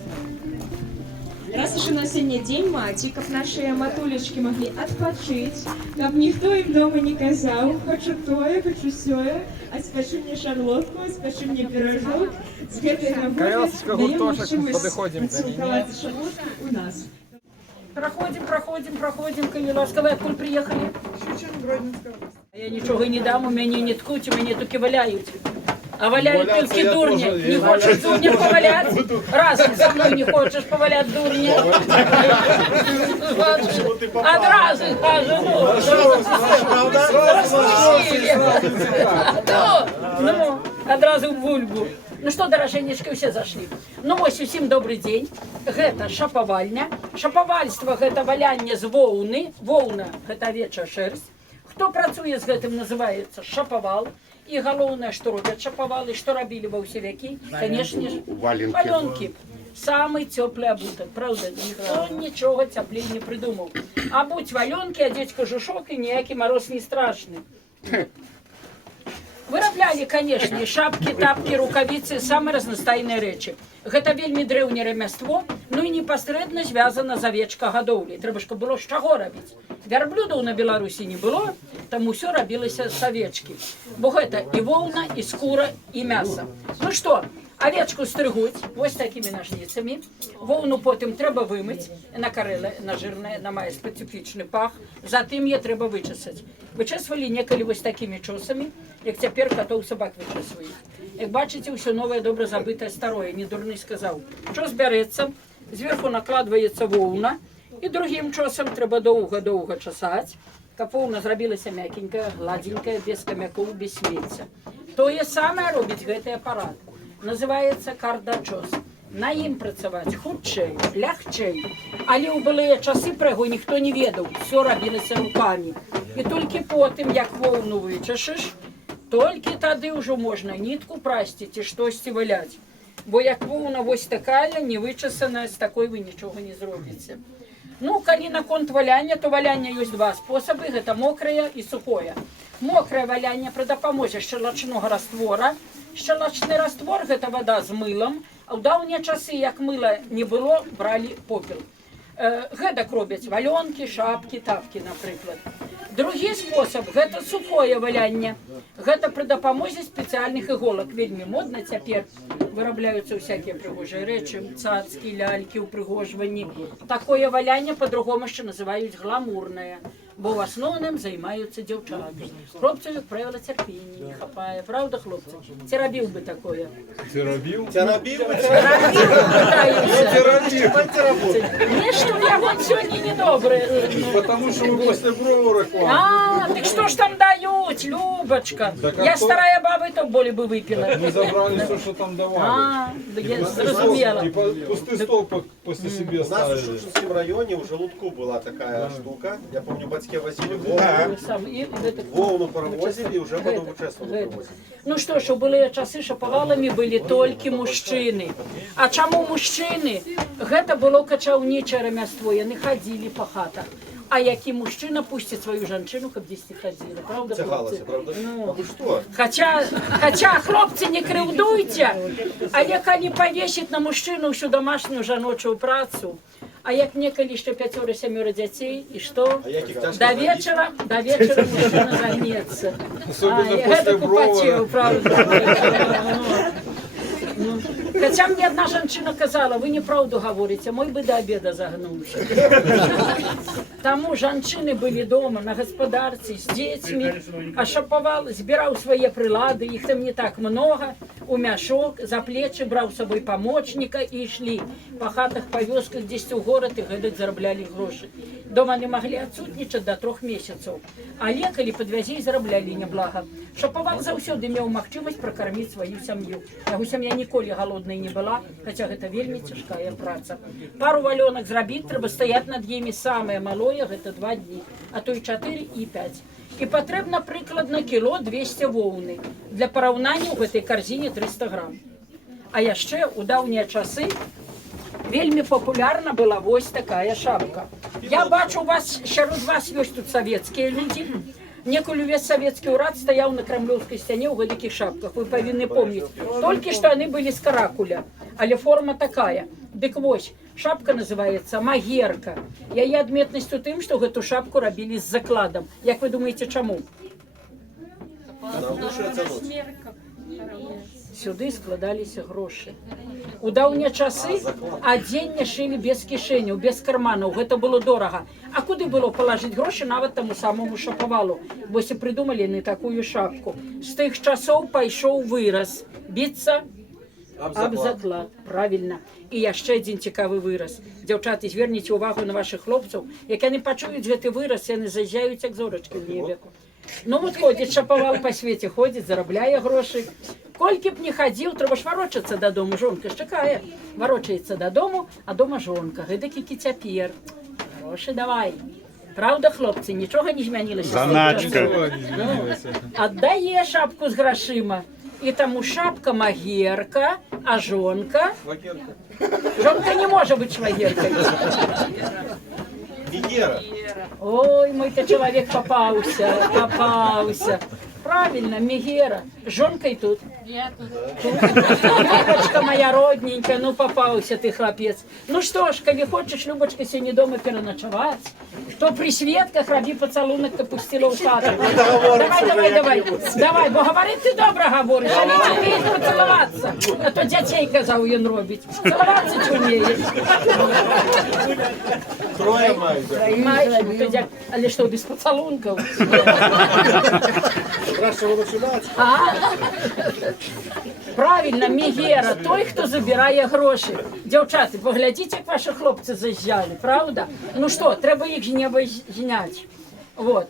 Раз уж у нас сегодня день маті, каб наши матулечки могли отпочить, каб ніхто им дома не казал, хочу тое, хочу сёе, а спеши мне шарлотку, а спеши мне пирожок. С гэтай нагоды Колясочка, даем гуртошек, решимость подыходим к ней, поцеловать шарлотку у нас. Проходим, коли ласково, откуль приехали? Я нічого не дам, у мене не ткуть, у мене тільки валяють. А валяють тільки дурні. Не хочеш дурня поваляти? Раз за мною не хочеш поваляти дурня. Одразу кажу, ну, одразу в бульбу. Ну что, дороженечки, все зашли. Ну ось усім добрый день. Гэта шапавальня. Шапавальство гэта валянне з воўны. Воўна гэта авечая шерсть. Хто працуе з гэтым, называецца шапавал. І галоўнае, што робяць шапавалы, што рабілі ва ўсе вякі, канешне ж, валёнкі. Самый цёплы абутак, правда? Ніхто нічога цяплей не прыдумаў. Абуць валёнкі, адзець кажушок і ніякі мароз не страшны. Вырабляли, конечно, шапки, тапки, рукавицы, самые разнастайныя рэчы. Гэта вельмі дрэўняе рамяство, ну і непасрэдна звязана з авечкагадоўляй. Трэба ж было з чаго рабіць. Вярблюдаў на Беларусі не было, таму ўсё рабілася з авечкі. Бо гэта і воўна, і скура, і мяса. Ну што, авечку стрыгуць вось такімі нажніцамі. Воўну потым трэба вымыць, на карэла, на жирная, на мае спецыфічны пах. Затым яе трэба вычасаць. Вычасвалі некалі вось такімі чосамі, як цяпер катоў сабак вычасваюць. Як бачыце, ўсё новае, добра забытае, старое, не дурны сказаў. Час бярэцца, зверху накладваецца воўна, і другім часам трэба доўга-доўга часаць, каб воўна зрабілася мякенькая, гладзенькая, без камякоў, без смецця. Тое самае робіць гэты апарат. Называецца кардачос. На ім працаваць хутчэй, лягчэй. Але ў былыя часы пра яго ніхто не ведаў, усё рабілася рукамі. І толькі потым, як воўну вычашыш, толькі тады ўжо можна нітку прасці ці штосьці валяць. Бо як воўна вось такая, невычасаная, з такой вы нічога не зробіце. Ну, калі наконт валяння, то валяння ёсць два спосабы, гэта мокрае і сухое. Мокрае валянне пры дапамозе шчелачнога раствора. Шчелачны раствор гэта вада з мылам, а ў даўнія часы, як мыла не было, бралі попел. Гэтак робяць валёнкі, шапкі, тапкі, напрыклад. Другі спосаб гэта сухое валянне. Гэта пры дапамозе спецыяльных іголак. Вельмі модна цяпер вырабляюцца ўсякія прыгожыя рэчы, цацкі, лялькі, упрыгожванні. Такое валянне па-другому яшчэ называюць гламурнае, бо ў асноўным займаюцца дзяўчаты. Хлопцаў, як правіла, цярпення не хапае. Правда, хлопцы? Ці рабіў бы такое? Ці рабіў? Нешта ў яго сёння недобрае. Потому что вы после броварок вам. А, так что ж там дают, Любочка? Я старая баба, и то более бы выпила. Мы забрали все, что там давали. А, я зразумела. И пустый стол после себе У нас в ставили. Шушинском районе у Желудку была такая штука. Я помню, батьки возили волну паровозили и уже потом участвовали. Ну что ж, у былыя часы шапаваламі былі толькі мужчыны. А чаму мужчыны? Гэта было качаўнічае рамяство, яны хадзілі па хатах. А які мужчына пусціць сваю жанчыну, каб дзесьці хадзіла, правда, хлопцы? Цягалася, правда? Ну, А вы что? Хаця, хлопцы, не крыўдуйце, але калі павесіць на мужчыну ўсю домашнюю жаночую працу, а як некалі яшчэ 5-7 дзяцей, і што? До вечара мужчына загнецца. Гэта купацеў, правда. Хотя мне одна женщина казала, вы неправду говорите, мой бы до обеда загнулся. Тому женщины были дома на господарстве с детьми, а шаповал, збирал свои прилады, их там не так много, у мяшок, за плечи брал с собой помощника и шли по хатах, по вёсках, здесь у город и гадать заробляли гроши. Дома не могли отсутнічаць до 3 месяцев, а лекали подвязей заробляли неблага. Шаповал заўсёды меў магчымасць прокормить свою семью. Яго сям'я ніколі голодной не была, хотя гэта вельмі цяжкая праца. Пару валёнак зрабіць, трэба стаять над імі самае малое, гэта 2 дні, а то і 4 і 5. І патрэбна прыкладна кіло 200 воўны. Для параўнання ў гэтай карзіне 300 грамм. А яшчэ ў даўнія часы вельмі папулярна была вось такая шапка. Я бачу, у вас сярод вас ёсць тут савецкія людзі. Некуль увесь савецкі ўрад стаяў на крамлёўскай сцяне ў гэтакіх шапках. Вы павінны помніць. Толькі што яны былі з каракуля, але форма такая. Дык вось, шапка называецца магерка. Яе адметнасць у тым, што гэту шапку рабілі з закладам. Як вы думаеце, чаму? Сюды складаліся грошы. У даўнія часы адзенне шылі без кішэняў, без карманаў. Гэта было дорага. А куды было палажыць грошы нават таму самому шапавалу? Вось і прыдумалі яны такую шапку. З тых часоў пайшоў выраз. Біцца аб заклад. Правільна. І яшчэ адзін цікавы выраз. Дзяўчаты, зверніце ўвагу на вашых хлопцаў. Як яны пачуюць гэты выраз, яны заязджаюць як зорачкі ў небе. Ну вот ходзіць шапавал па свеце, ходзіць, зарабляе грошы. Колькі б не хадзіў, трэба ж варочацца дадому. Жонка ж чакае. Варочаецца дадому, а дома жонка. Гэтакі цяпер. Грошы давай. Правда, хлопцы, нічога не змянілася? Заначка. Аддае шапку з грашыма. І таму шапка магерка, а жонка... Жонка не можа быць швагеркай. Мегера. Ой, мой-то чалавек папаўся. Правильно, Мегера. С жонкой тут? Я тут. Любочка моя родненькая, ну попался ты, хлопец. Ну что ж, коли хочешь, Любочка, сегодня дома переночевать, то при светках раби поцелунок капустила в хату. Давай, бо говорить ты добре говоришь, а не вмієш поцілуватися. А то дятей казав він робить. Цілуватися чи вмієш? Троє мають. Але що, без поцілунків? Краще починати. Правильно, Мегера, той, хто забирає гроші. Дівчата, поглядіть, як ваші хлопці заїжджали, правда? Ну що, треба їх не вижняти. Вот.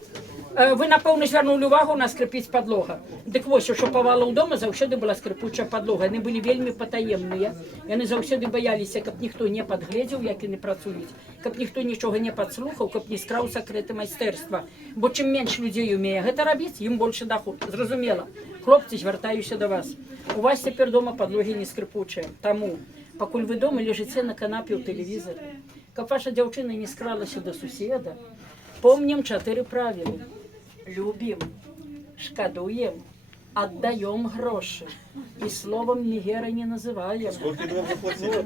Ви, напевно, звернули увагу, у нас скрипить подлога. Дык вось, що павала ў дома, заўсёды была скрипучая подлога. Яны былі вельмі патаемныя. Яны заўсёды баяліся, каб ніхто не падгледзеў, як яны працуюць, каб ніхто нічога не падслухаў, каб не скраў сакрэты майстэрства. Бо чым менш людзей умее гэта рабіць, ім больше доход. Зразумела. Хлопцы, звяртаюся да вас. У вас цяпер дома подлогі не скрипучыя. Таму, пакуль вы дома лежыце на канапе ў тэлевізары, каб ваша дзяўчына не скралася да суседа, помнім 4 правілы. Любим, шкадуем, отдаем гроши. И словом Мегера не называем. Сколько вам заплатили?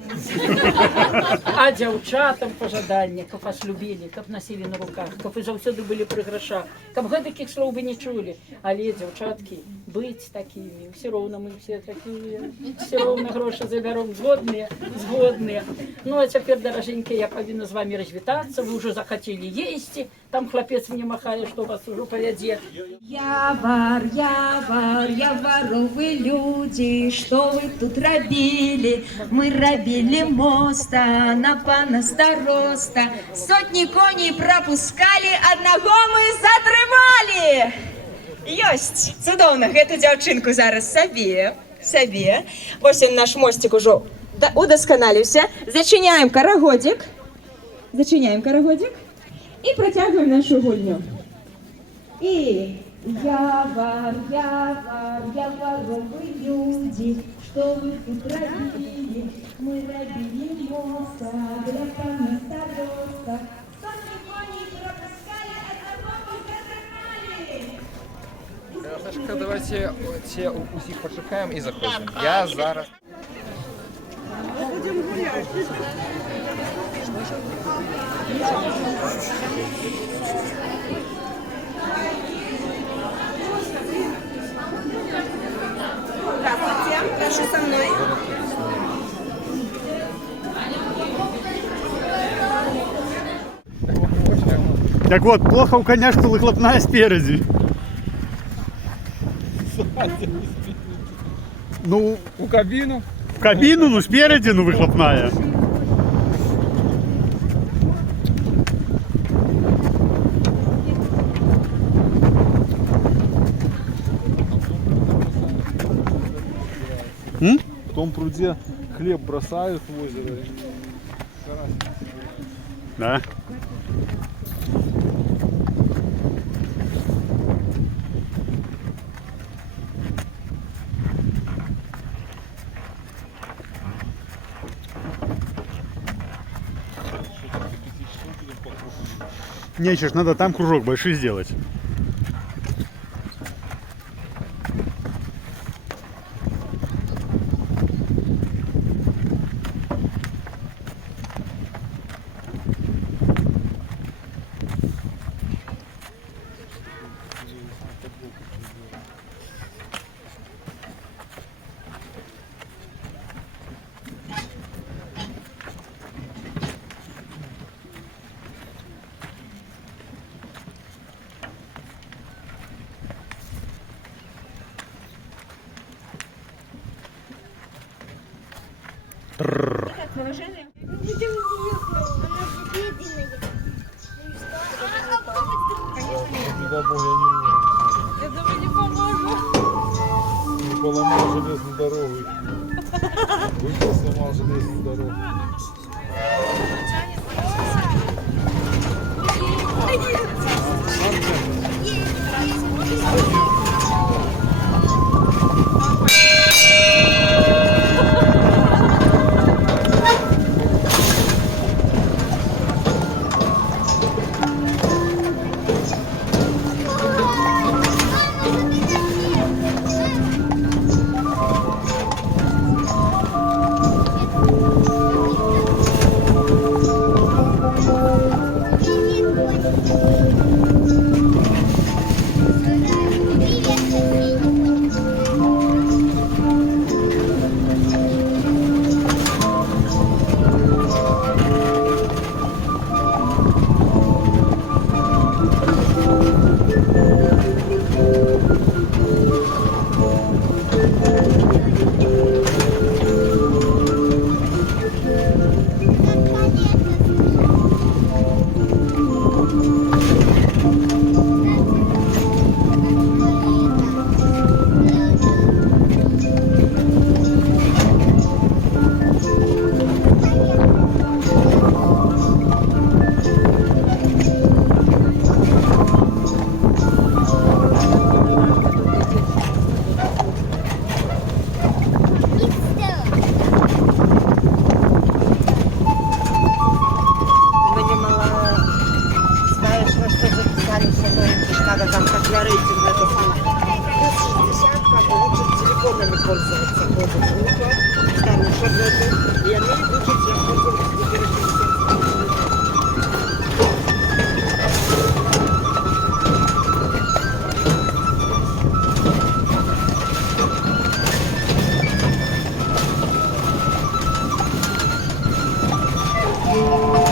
А дзяўчатам пожадання, каб вас любілі, каб носили на руках, каб вы заўсёды былі пры грашах, каб гэтакіх слоў вы не чулі. Але, дзяўчаткі, быць такімі, все роўна мы все такія, все роўна грошы забяром, згодныя, згодныя. Ну, а цяпер, дараженькія, я павінна з вами развітацца, вы ўжо захацелі есці, там хлапец мне махае, што вас ужо павядзе. Явар, яворовы люди, что вы тут робили? Мы робили моста на пана староста. Сотни коней пропускали, одного мы затрымали. Ёсць, цудоўна, гэту дзяўчынку зараз сабе. Вось он наш мостик ужо удасканаліўся. Зачиняем карагодик. И протягиваем нашу гульню. И яворовы люди, что вы тут робили? Мы робили моста для пана староста. Сотни коней пропускали, одного мы затрымали. Сашка, давайте усіх почекаємо і заходимо. Я зараз. Будем гулять. Здравствуйте, прошу со мной. Так вот, плохо у коня, что выхлопная спереди. Ну, у кабину? В кабину, ну спереди, ну выхлопная. В том пруде хлеб бросают в озеро. Да. Нечешь, надо там кружок большой сделать. Я думаю, не поможу. Не поломал железную дорогу. Выпал, сломал железную дорогу.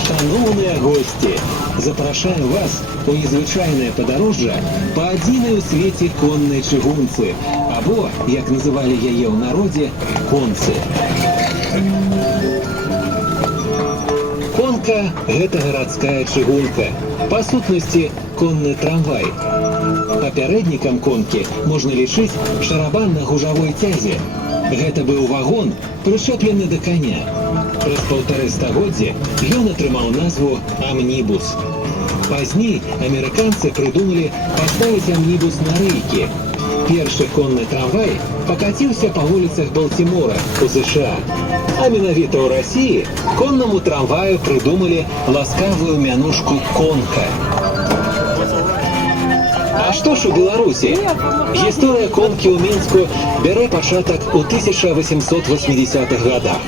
Шановні гості, запрошую вас у незвичайне подорожжя по єдиній у світі конній чигунці, або, як називали її у народі, конці. Конка – гэта гарадская чыгунка, па сутнасці конны трамвай. Папярэднікам конкі можна лічыць шарабан на гужавой цязе. Гэта быў вагон, прышэплены да коня. Праз 1,5 стагоддзя ён атрымаў назву «Амнібус». Пазней амерыканцы прыдумалі паставіць амнібус на рэйкі. Першы конны трамвай пакаціўся па вуліцах Балтімора у США. А менавіта ў Расіі коннаму трамваю прыдумалі ласкавую мянушку «конка». А што ж у Беларусі? Гісторыя конкі ў Мінску бярэ пачатак у 1880-х годах.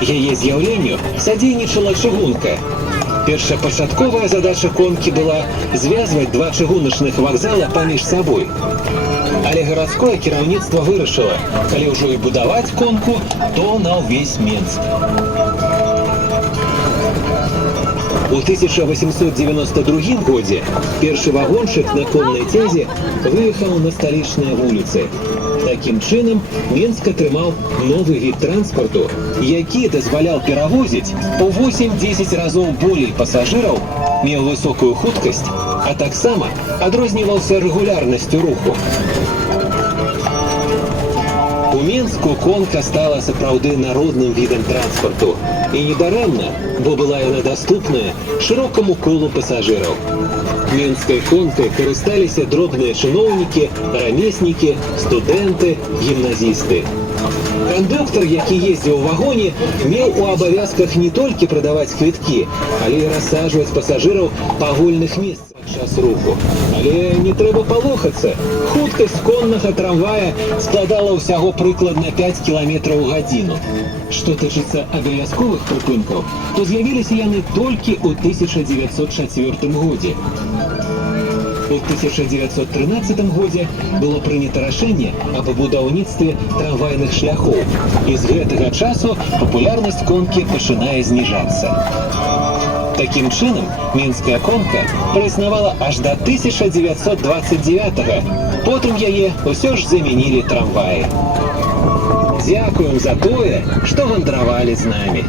Яе з'яўленню садзейнічала чыгунка. Першапачатковая задача конкі была звязваць два чыгуначных вакзала паміж сабой. Але гарадское кіраўніцтва вырашыла, калі ўжо і будаваць конку, то на ўвесь Менск. У 1892 годзе першы вагончык на коннай цязе выехаў на сталічныя вуліцы. Такім чынам, Менск атрымаў новы від транспарту, які дазваляў перавозіць у 8-10 разоў болей пасажыраў, меў высокую хуткасць, а таксама адрозніваўся рэгулярнасцю руху. У Менску конка стала сапраўды народным відам транспарту. І недарэмна, бо была яна даступная шырокаму колу пасажыраў. Менскай конкай карысталіся дробныя чыноўнікі, рамеснікі, студэнты, гімназісты. Кондуктор, які ездзіў у вагоне, меў у абавязках не толькі прадаваць квіткі, але і рассаджваць пасажыраў па вольных месцах падчас руху. Але не трэба палохацца. Хуткасць коннага трамвая складала ўсяго прыкладна 5 км ў гадзіну. Што тычыцца абавязковых прыпынкаў, то з'явіліся яны толькі ў 1904 годзе. У 1913 годзе было прынята рашэнне аб будаўніцтве трамвайных шляхоў, і з гэтага часу папулярнасць конкі пачынае зніжацца. Такім чынам, мінская конка праіснавала аж да 1929-го, потым яе ўсё ж замянілі трамваі. Дзякуем за тое, што вандравалі з намі.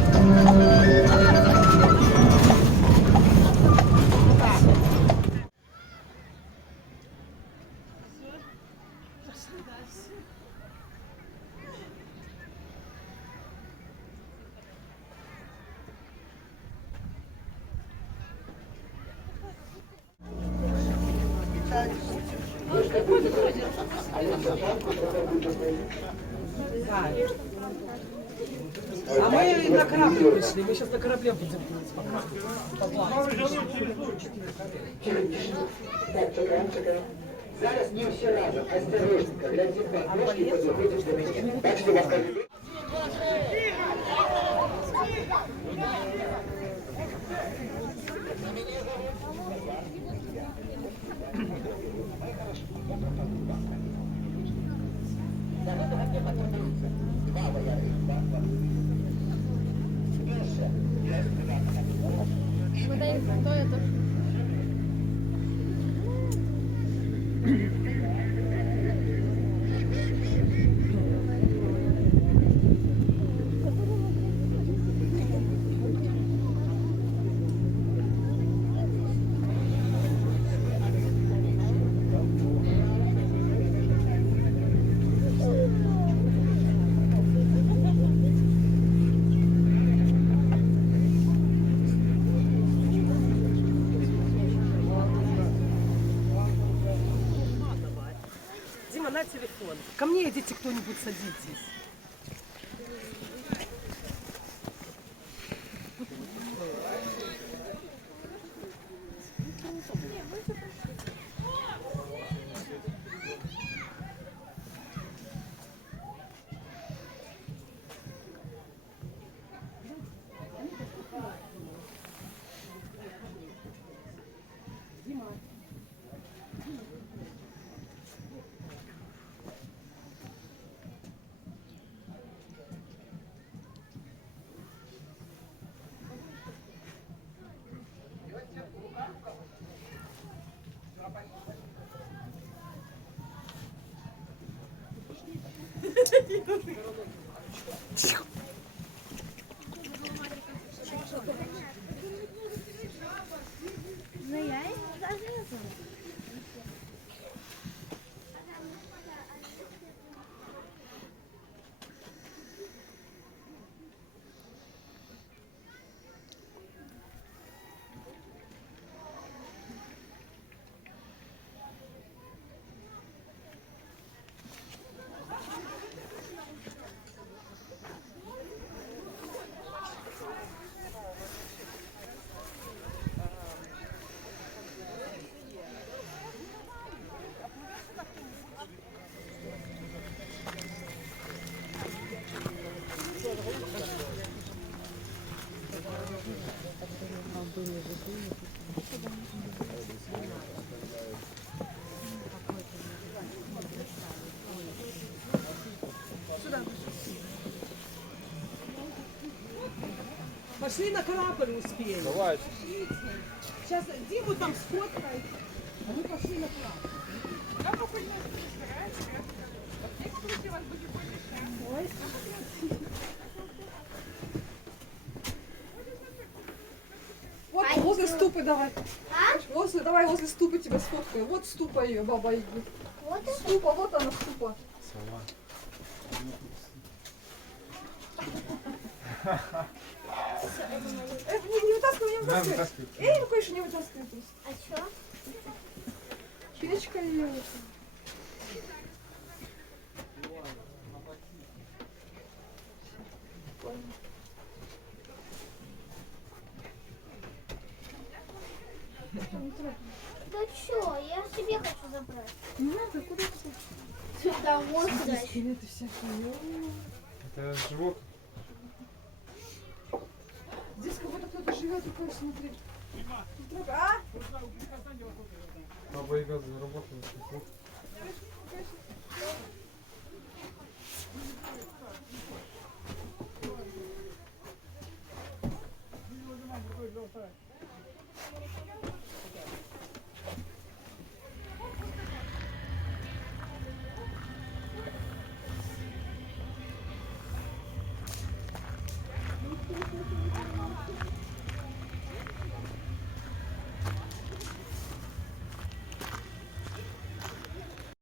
А мы на корабле пришли, мы сейчас на корабле будем Зараз не все разом, осторожненько, для тебя. Ножки подводишь до меня. Так что вас на телефон. Ко мне идите, кто-нибудь садитесь. Пошли на корабль успеем. Давай. Сейчас Диму там сфоткай, а мы пошли на корабль. Вот возле ступы давай. Давай возле ступы тебя сфоткаю. Вот ступа ее, баба идет. Вот ступа, вот она ступа. Не вытаскивай, не вытаскивай. Ну, конечно, не вытаскивай. А что? Печка ее. прикольно. Да чё, я себе хочу забрать. Не надо, куда ты хочешь? Сюда, вот сюда. Скелеты всякие. Это живот. Здесь как будто кто-то живет, такой, смотри. Вдруг, а? А боегазы заработали.